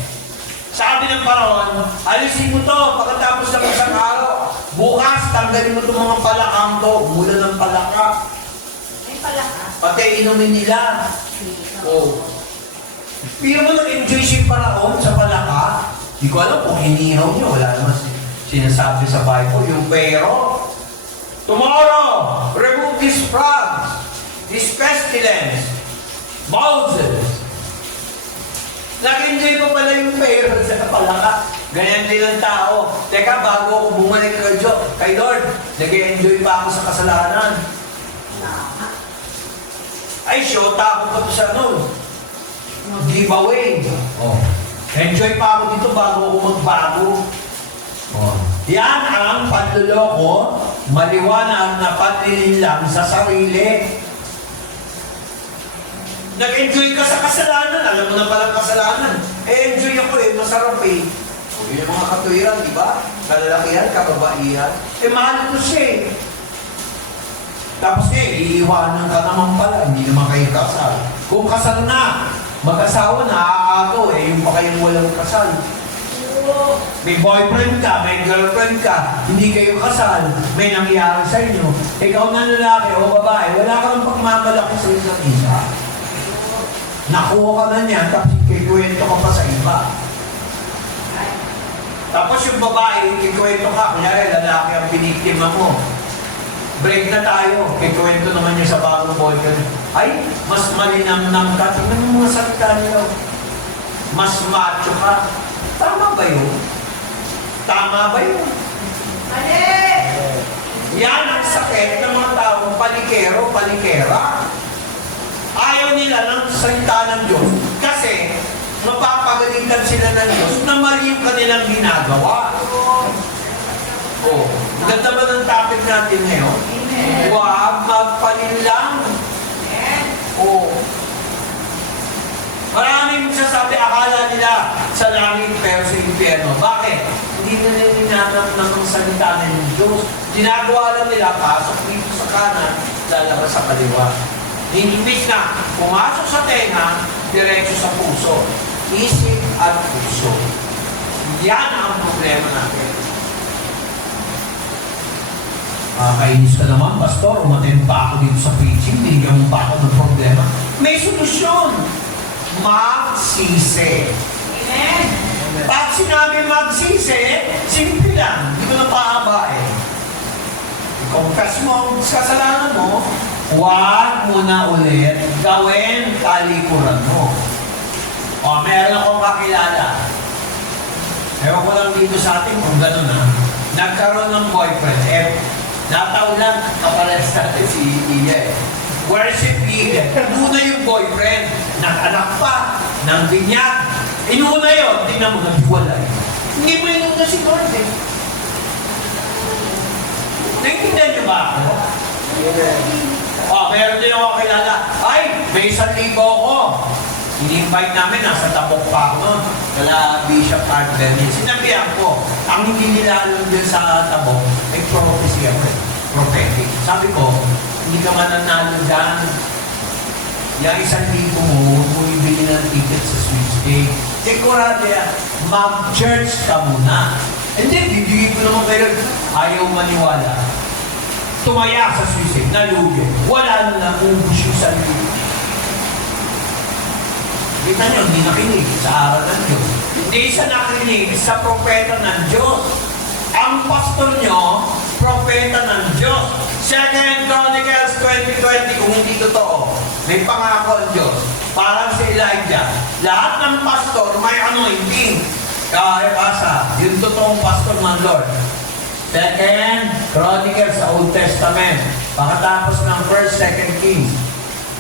Sabi ng Paraon, alisin mo to pagkatapos ng isang araw. Bukas, tanggalin mo itong mga palakang to. Umulan ng palaka. May palaka. Pati inumin nila. Oh. Pero mo nag-enjoy si Paraon sa palaka. Di ko alam kung inihaw niya. Wala naman sinasabi sa Bible. Yung pero, tomorrow, remove these frogs, this pestilence, Moses. Nag-enjoy pa pala yung pero sa palaka. Ganyan din ang tao. Teka, bago ako bumalik kay Lord, nag-enjoy pa ako sa kasalanan. Ay, shota ako pa ito sa giveaway. Oh. Enjoy pa ako dito bago ako magbago. Oh. Yan ang panluloko, maliwanag na panlilinlang sa sarili. Nag-enjoy ka sa kasalanan, alam mo na palang kasalanan. Enjoy ako masarap eh. Yun yung mga katuwiran, di ba? Kalalakihan, kababaihan. Mahal ko siya eh. Tapos iiwanan ka naman pala, hindi naman kayo kasal. Kung kasal na, mag-asawa na, aako yung pa kayong walang kasal. May boyfriend ka, may girlfriend ka, hindi kayo kasal, may nangyari sa inyo. Ikaw na lalaki o babae, wala ka ng pagmamalaki sa isang isa. Nakuha ka na niyan, tapos ikikwento ka pa sa iba. Tapos yung babae, ikikwento ka, kunyari lalaki ang biniktima mo. Break na tayo. Kikwento naman niya sa bagong boyfriend. Ay, mas malinamnam ka. Tingnan mo mga salita niyo. Mas macho ka. Tama ba yun? Tama ba yun? Mali! Yan ang sakit ng mga taong palikero, palikera. Ayaw nila ng salita ng Diyos. Kasi, mapapagalitan sila ng Diyos na mali yung kanilang ginagawa. Oh, ganda ba ng topic natin ngayon? Amen. Huwag magpalinlang. Oh. Maraming magsasabi, akala nila sa langit pero sa impyerno. Bakit? Hindi na nila ninanap ng salita ng Diyos. Ginagawa lang nila, pasok dito sa kanan, lalabas sa kaliwa. Imbis na pumasok sa tenga, diretso sa puso. Isip at puso. Yan ang problema natin. Kainis ka naman, Pastor. Umaten pa ako dito sa preaching. Binigyan mo pa ako ng problema. May solusyon. Magsisi. Amen. Pag sinabi magsisi, simple lang. Hindi ko na paabain. I-confess mo ang kasalanan mo, huwag mo na ulit gawin talikuran mo. O, meron akong kakilala. Ewan ko lang dito sa atin kung gano'n ha. Nagkaroon ng boyfriend. Nataw lang kapares natin si Iya. Worship leader. Inuna yung boyfriend. Nag-anak pa. Nang binyag. Inuna yun. Tingnan mo, naghiwalay. Hindi mo inuna si Lord eh. Naintindihan niyo ba ako? Meron din ako kilala. Ay, may 1,000 ako. Ini-invite namin, nasa Tabok pa ako noon. Kala Bishop Art Berlin. Sinabihan ko, ang hindi nila alam din sa Tabok, ay prophecy ako eh. Prophetic. Sabi ko, hindi ka mananalo dyan. Yung 1,000 mo, huwag mo ibili ng ticket sa sweepstake. Sigurado yan, mag-church ka muna. Hindi, bibigyan ko naman kayo. Ayaw maniwala. Tumaya sa sweepstake, nalugi. Wala na ubus yung sarili. Kita nyo, hindi nakinig sa aral ng Diyos. Hindi siya nakinig sa propeta ng Diyos. Ang pastor nyo, propeta ng Diyos. 2 Chronicles 20:20, kung hindi totoo, may pangako ang Diyos. Parang si Elijah. Lahat ng pastor may anointing. Kaya basa, yung totoong pastor ng Lord. 2 Chronicles sa Old Testament. Pagkatapos ng 1st, 2nd Kings.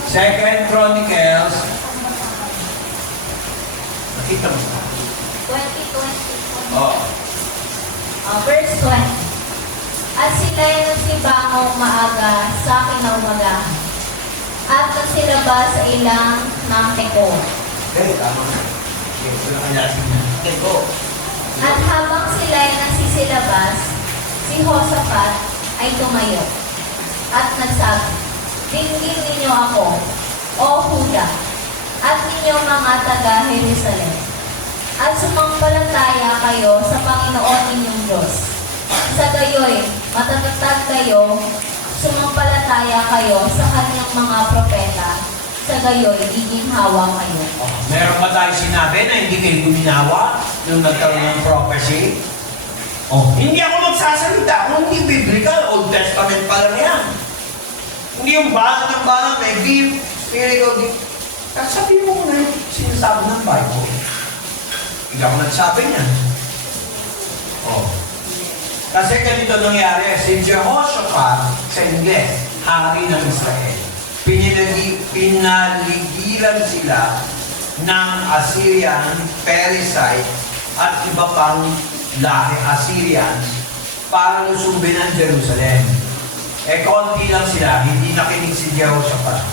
2 Chronicles, nakita mo ba? 2020. Verse 20. At sila'y nagsibangong maaga sa kinaumagahan. At nagsilabas sa ilang ng teko. Okay, tama na. Okay, ito na kanyasing na. Okay, go. At habang sila'y nagsisilabas, si Josaphat ay tumayo. At nagsabi, dinggin ninyo ako, O Huda, at ninyong mga taga-Jerusalem. At sumampalataya kayo sa Panginoon ninyong Diyos. Sa gayoy, matatatag kayo, sumampalataya kayo sa kanyang mga propeta. Sa gayoy, iginhawa kayo. Meron ba tayo sinabi na hindi kayo guminawa nung nagkaroon ng prophecy? Hindi ako magsasalita kung hindi biblical, Old Testament pa lang yan. Hindi yung bala ng bala, may beef, spiritual gift. Sabi mo na yung sinasabi ng Bible. Hindi ako nagsabi niyan. Kasi ganito nangyari, si Jehoshaphat sa Ingles, hari ng Israel. Pinaligiran sila ng Assyrian, Perizite, at iba pang lahi Assyrians para lusubin ang Jerusalem. Konti lang sila, hindi nakinig si Jehoshaphat.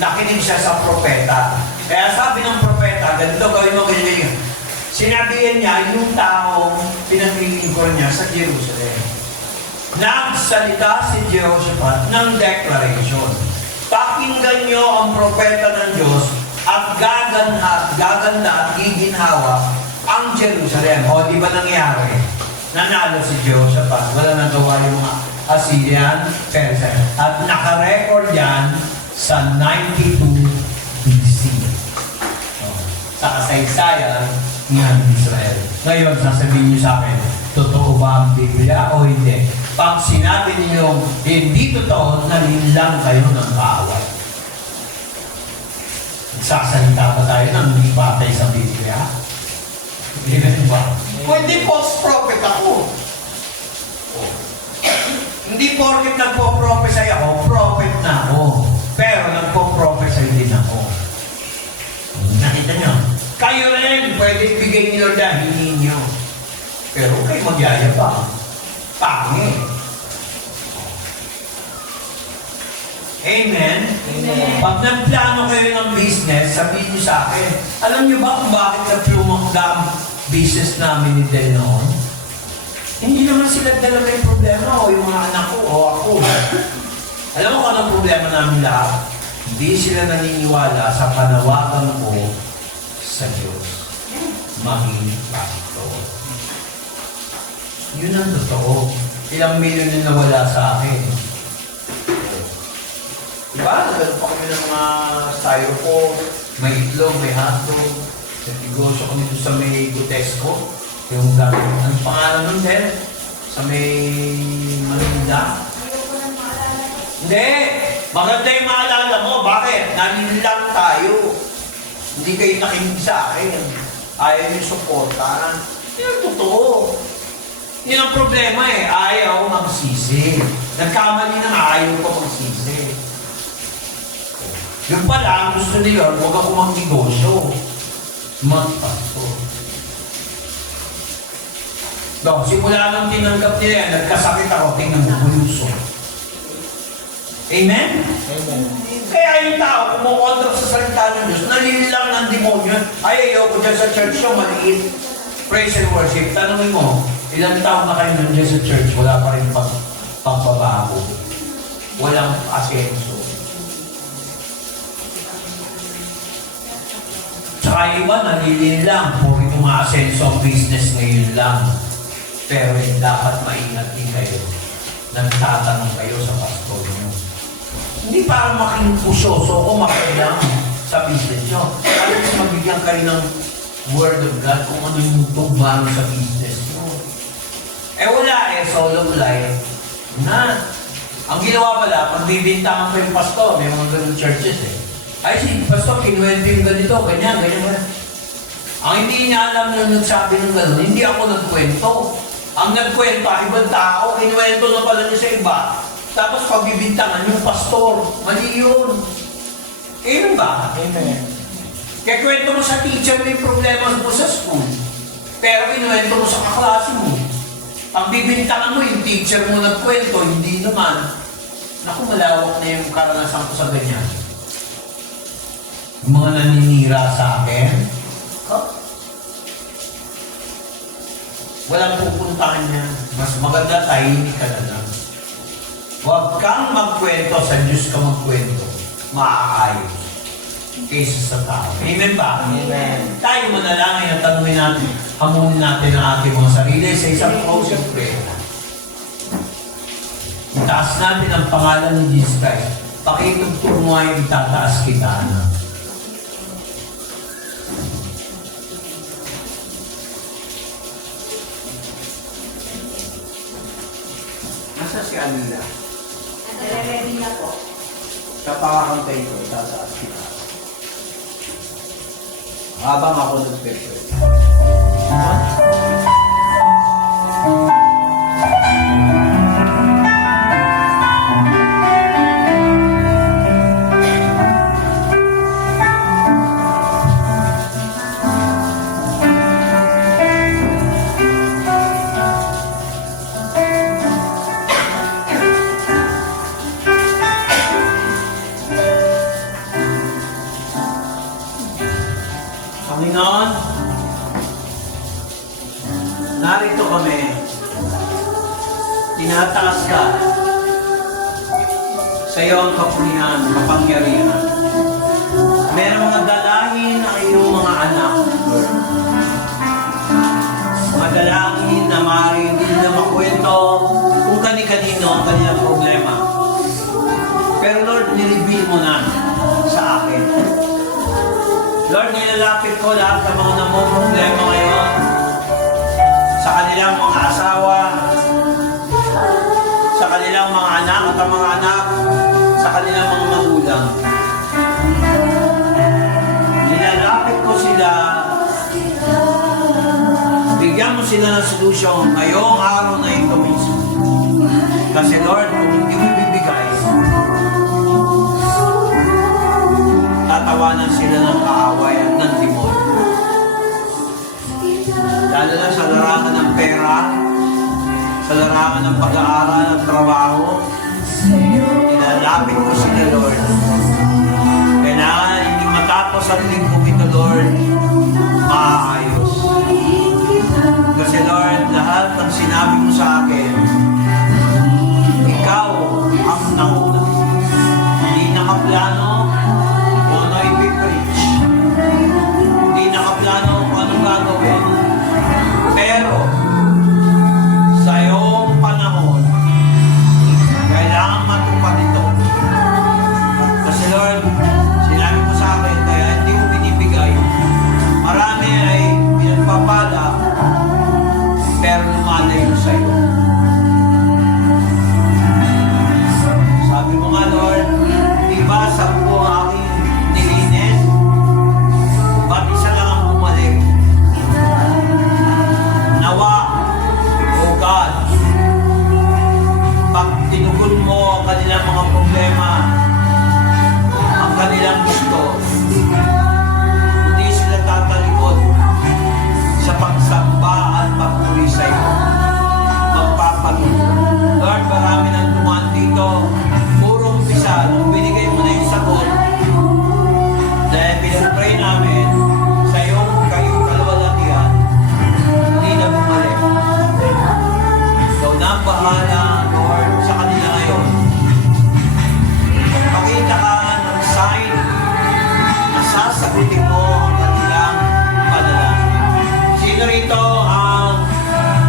Nakinig siya sa propeta. Kaya sabi ng propeta, ganito gawin mo ganyan. Sinabihan niya yung taong pinaglilingkod niya sa Jerusalem. Nagsalita si Jehoshaphat ng declaration. Pakinggan niyo ang propeta ng Diyos at gaganda at giginhawa ang Jerusalem. Di ba nangyari? Nanalo si Jehoshaphat. Wala nagawa yung mga Assyrian, Persian. At nakarecord yan sa 92 BC. Sa kasaysayan ng Israel. Ngayon, sasabihin niyo sa akin, totoo ba ang Biblia o hindi? Pag sinabi niyo hindi totoo, nalilang kayo ng kaaway. Sasalita ba tayo ng hindi batay sa Biblia? Hindi ba? Pwede false prophet ako. Hindi porket nagpo-prophesy ako, prophet na ako. Pero nagpo-prophesy din ako. Nakita niyo? Kayo rin, pwede bigay ni Lord ang hingin niyo. Pero kayo magyayabang. Pangit. Amen? Amen. Pag nagplano kayo ng business, sabihin niyo sa akin, alam niyo ba kung bakit nagplumangga ang business namin ni Del noon? Hindi naman sila dala may problema o yung mga anak ko o ako. Alam mo kung anong problema namin lahat? Hindi sila naniniwala sa panawagan ko sa Diyos. Maging pastor. Yun ang totoo. Ilang milyon na nawala sa akin. Diba? Nagano pa kami ng mga styrofoam, may itlog, may hotdog. Nag-negosyo kami doon sa may Gutesco. Yung gamit. Anong pangalan nun, Ben? Sa may Malinda? Hindi! Maganda yung maalala mo. Bakit? Nanilang tayo. Hindi kayo nakinig sa akin. Ayaw yung suportahan. Yan ang totoo. Yun ang problema eh. Ayaw magsisi. Nagkamali na nga, ayaw ko magsisi. Yung pala, ang gusto nila, huwag ako magnegosyo. Magpastor. No, simula nang tinanggap nila yan, nagkasakit ako, tingnan mo, buluso. Amen? Amen. Kaya yung tao, kumukontra sa salita ng Diyos, nalilang ng demonyo. Ay, ayaw ko dyan sa church yung maliit. Praise and worship. Tanungin mo, ilang taon na kayo nandiyan sa church, wala pa rin pagbabago. Walang asenso. Tsaka iba, nalilin lang. Puri umaasenso ang business ngayon lang. Pero dapat maingat din kayo. Nagtatanong kayo sa pastor nyo. Hindi para making pusyoso o makilang sa business nyo. Alam mo, magbigyan kayo ng Word of God kung ano yung tumbang sa business nyo. Eh wala eh, solo life. Na. Ang ginawa pala, pagbibintangan ko yung pastor, may mga ganun churches eh. Ay, si pastor, kinuwento yung ganito, ganyan, ganyan. Ang hindi niya alam na nagsabi ng ganun, hindi ako nagkwento. Ang nagkwento, ibang tao, kinuwento na pala niya sa iba. Tapos pagbibintangan yung pastor, mali yun. Eh yun ba? Amen. Kaya kwento mo sa teacher mo yung problema mo sa school. Pero kinuwento mo sa kaklase mo. Pagbibintangan mo yung teacher mo nagkwento, hindi naman. Naku, malawak na yung karanasan ko sa ganyan. Yung mga naninira sa akin, walang pupuntahan niya. Mas maganda tahimik ka na lang. Huwag kang magkwento, sa Diyos ka magkwento. Maaayos. Kaysa sa tao. Amen ba? Amen. Tayo manalangin at tanungin natin, hamunin natin ang ating mga sarili sa isang closing prayer. Itaas natin ang pangalan ni Jesus Christ. Pakitugtog mo ay itataas kita na. Nasa si Alila? Nare-ready na po. Kapakakantay ko, itataas kita. Habang ako nag-picture. Panginoon, narito kami. Tinataas ka. Sa iyo ang kapulihan, kapangyarihan. Merong mga dalahin na iyong mga anak. Mga dalahin na maaaring hindi na makwento kung kani-kanino ang kanilang problema. Pero Lord, nireveal mo na sa akin. Lord, nilalapit ko lahat ng mga namumroblema ngayon sa kanilang mga asawa, sa kanilang mga anak at ang mga anak, sa kanilang mga magulang. Nilalapit ko sila, bigyan mo sila ng solusyon ngayong araw na ito mismo. Kasi Lord, kung hindi mo bibigay, tatawanan sila ng kaaway at ng demonyo. Lalo na sa larangan ng pera, sa larangan ng pag-aaral at trabaho, nilalapit ko sila, Lord. Kailangan hindi matapos ang linggong ito, Lord, maayos. Kasi Lord, lahat ng sinabi mo sa akin, ikaw ang nauna. ang bahala, Lord, sa kanila ngayon. Pakita ka ng sign na sasagutin mo ang kanilang panalangin. Sino rito ang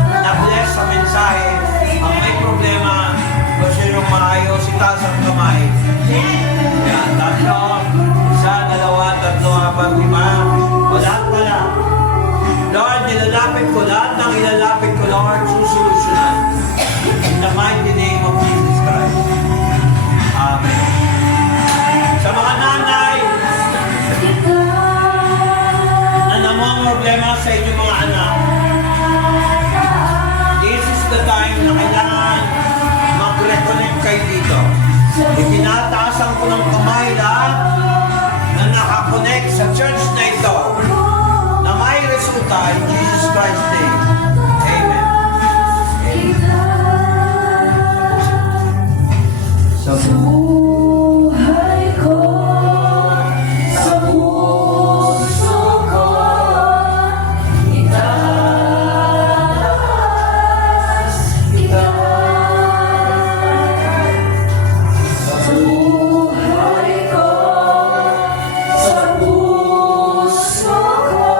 na-bless sa mensahe, ang may problema, gusto nyo maayos, itaas ang kamay. Yan, tatlo, isa, dalawa, tatlo, apat, lima, wala pala. Lord, nilalapit ko lahat ng ilalapit ko, Lord, susolusyonan. In the mighty name of Jesus Christ. Amen. Sa mga nanay na namang problema sa inyong mga anak, this is the time na kailangan mag-reconnect kayo dito. Itinataasan ko ng kamay lahat na nakakonect sa church na ito na may resulta in Jesus Christ's name. Amen. Sa buhay ko, sa puso ko, itaas kita. Sa buhay ko, sa puso ko,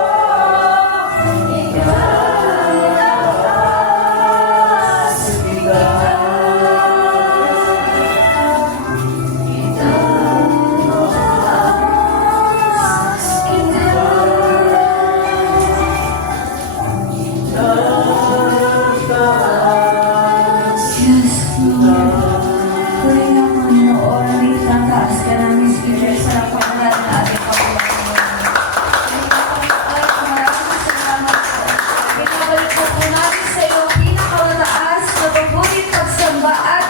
itaas kita.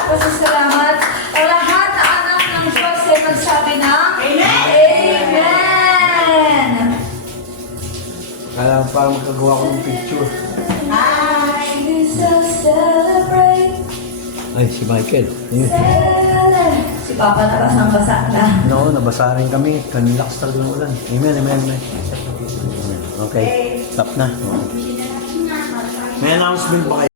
Pasasalamat ang lahat na anak ng Diyos ay magsabi ng Amen! Kaya parang magkagawa ko ng picture. Jesus, celebrate, Ay, si Michael. Yun. celebrate. Si Papa nabasang-basa na. No, nabasa rin kami. Kanilakas talaga ng ulan. Amen, amen, amen. Okay, stop na. May announcement ba kayo?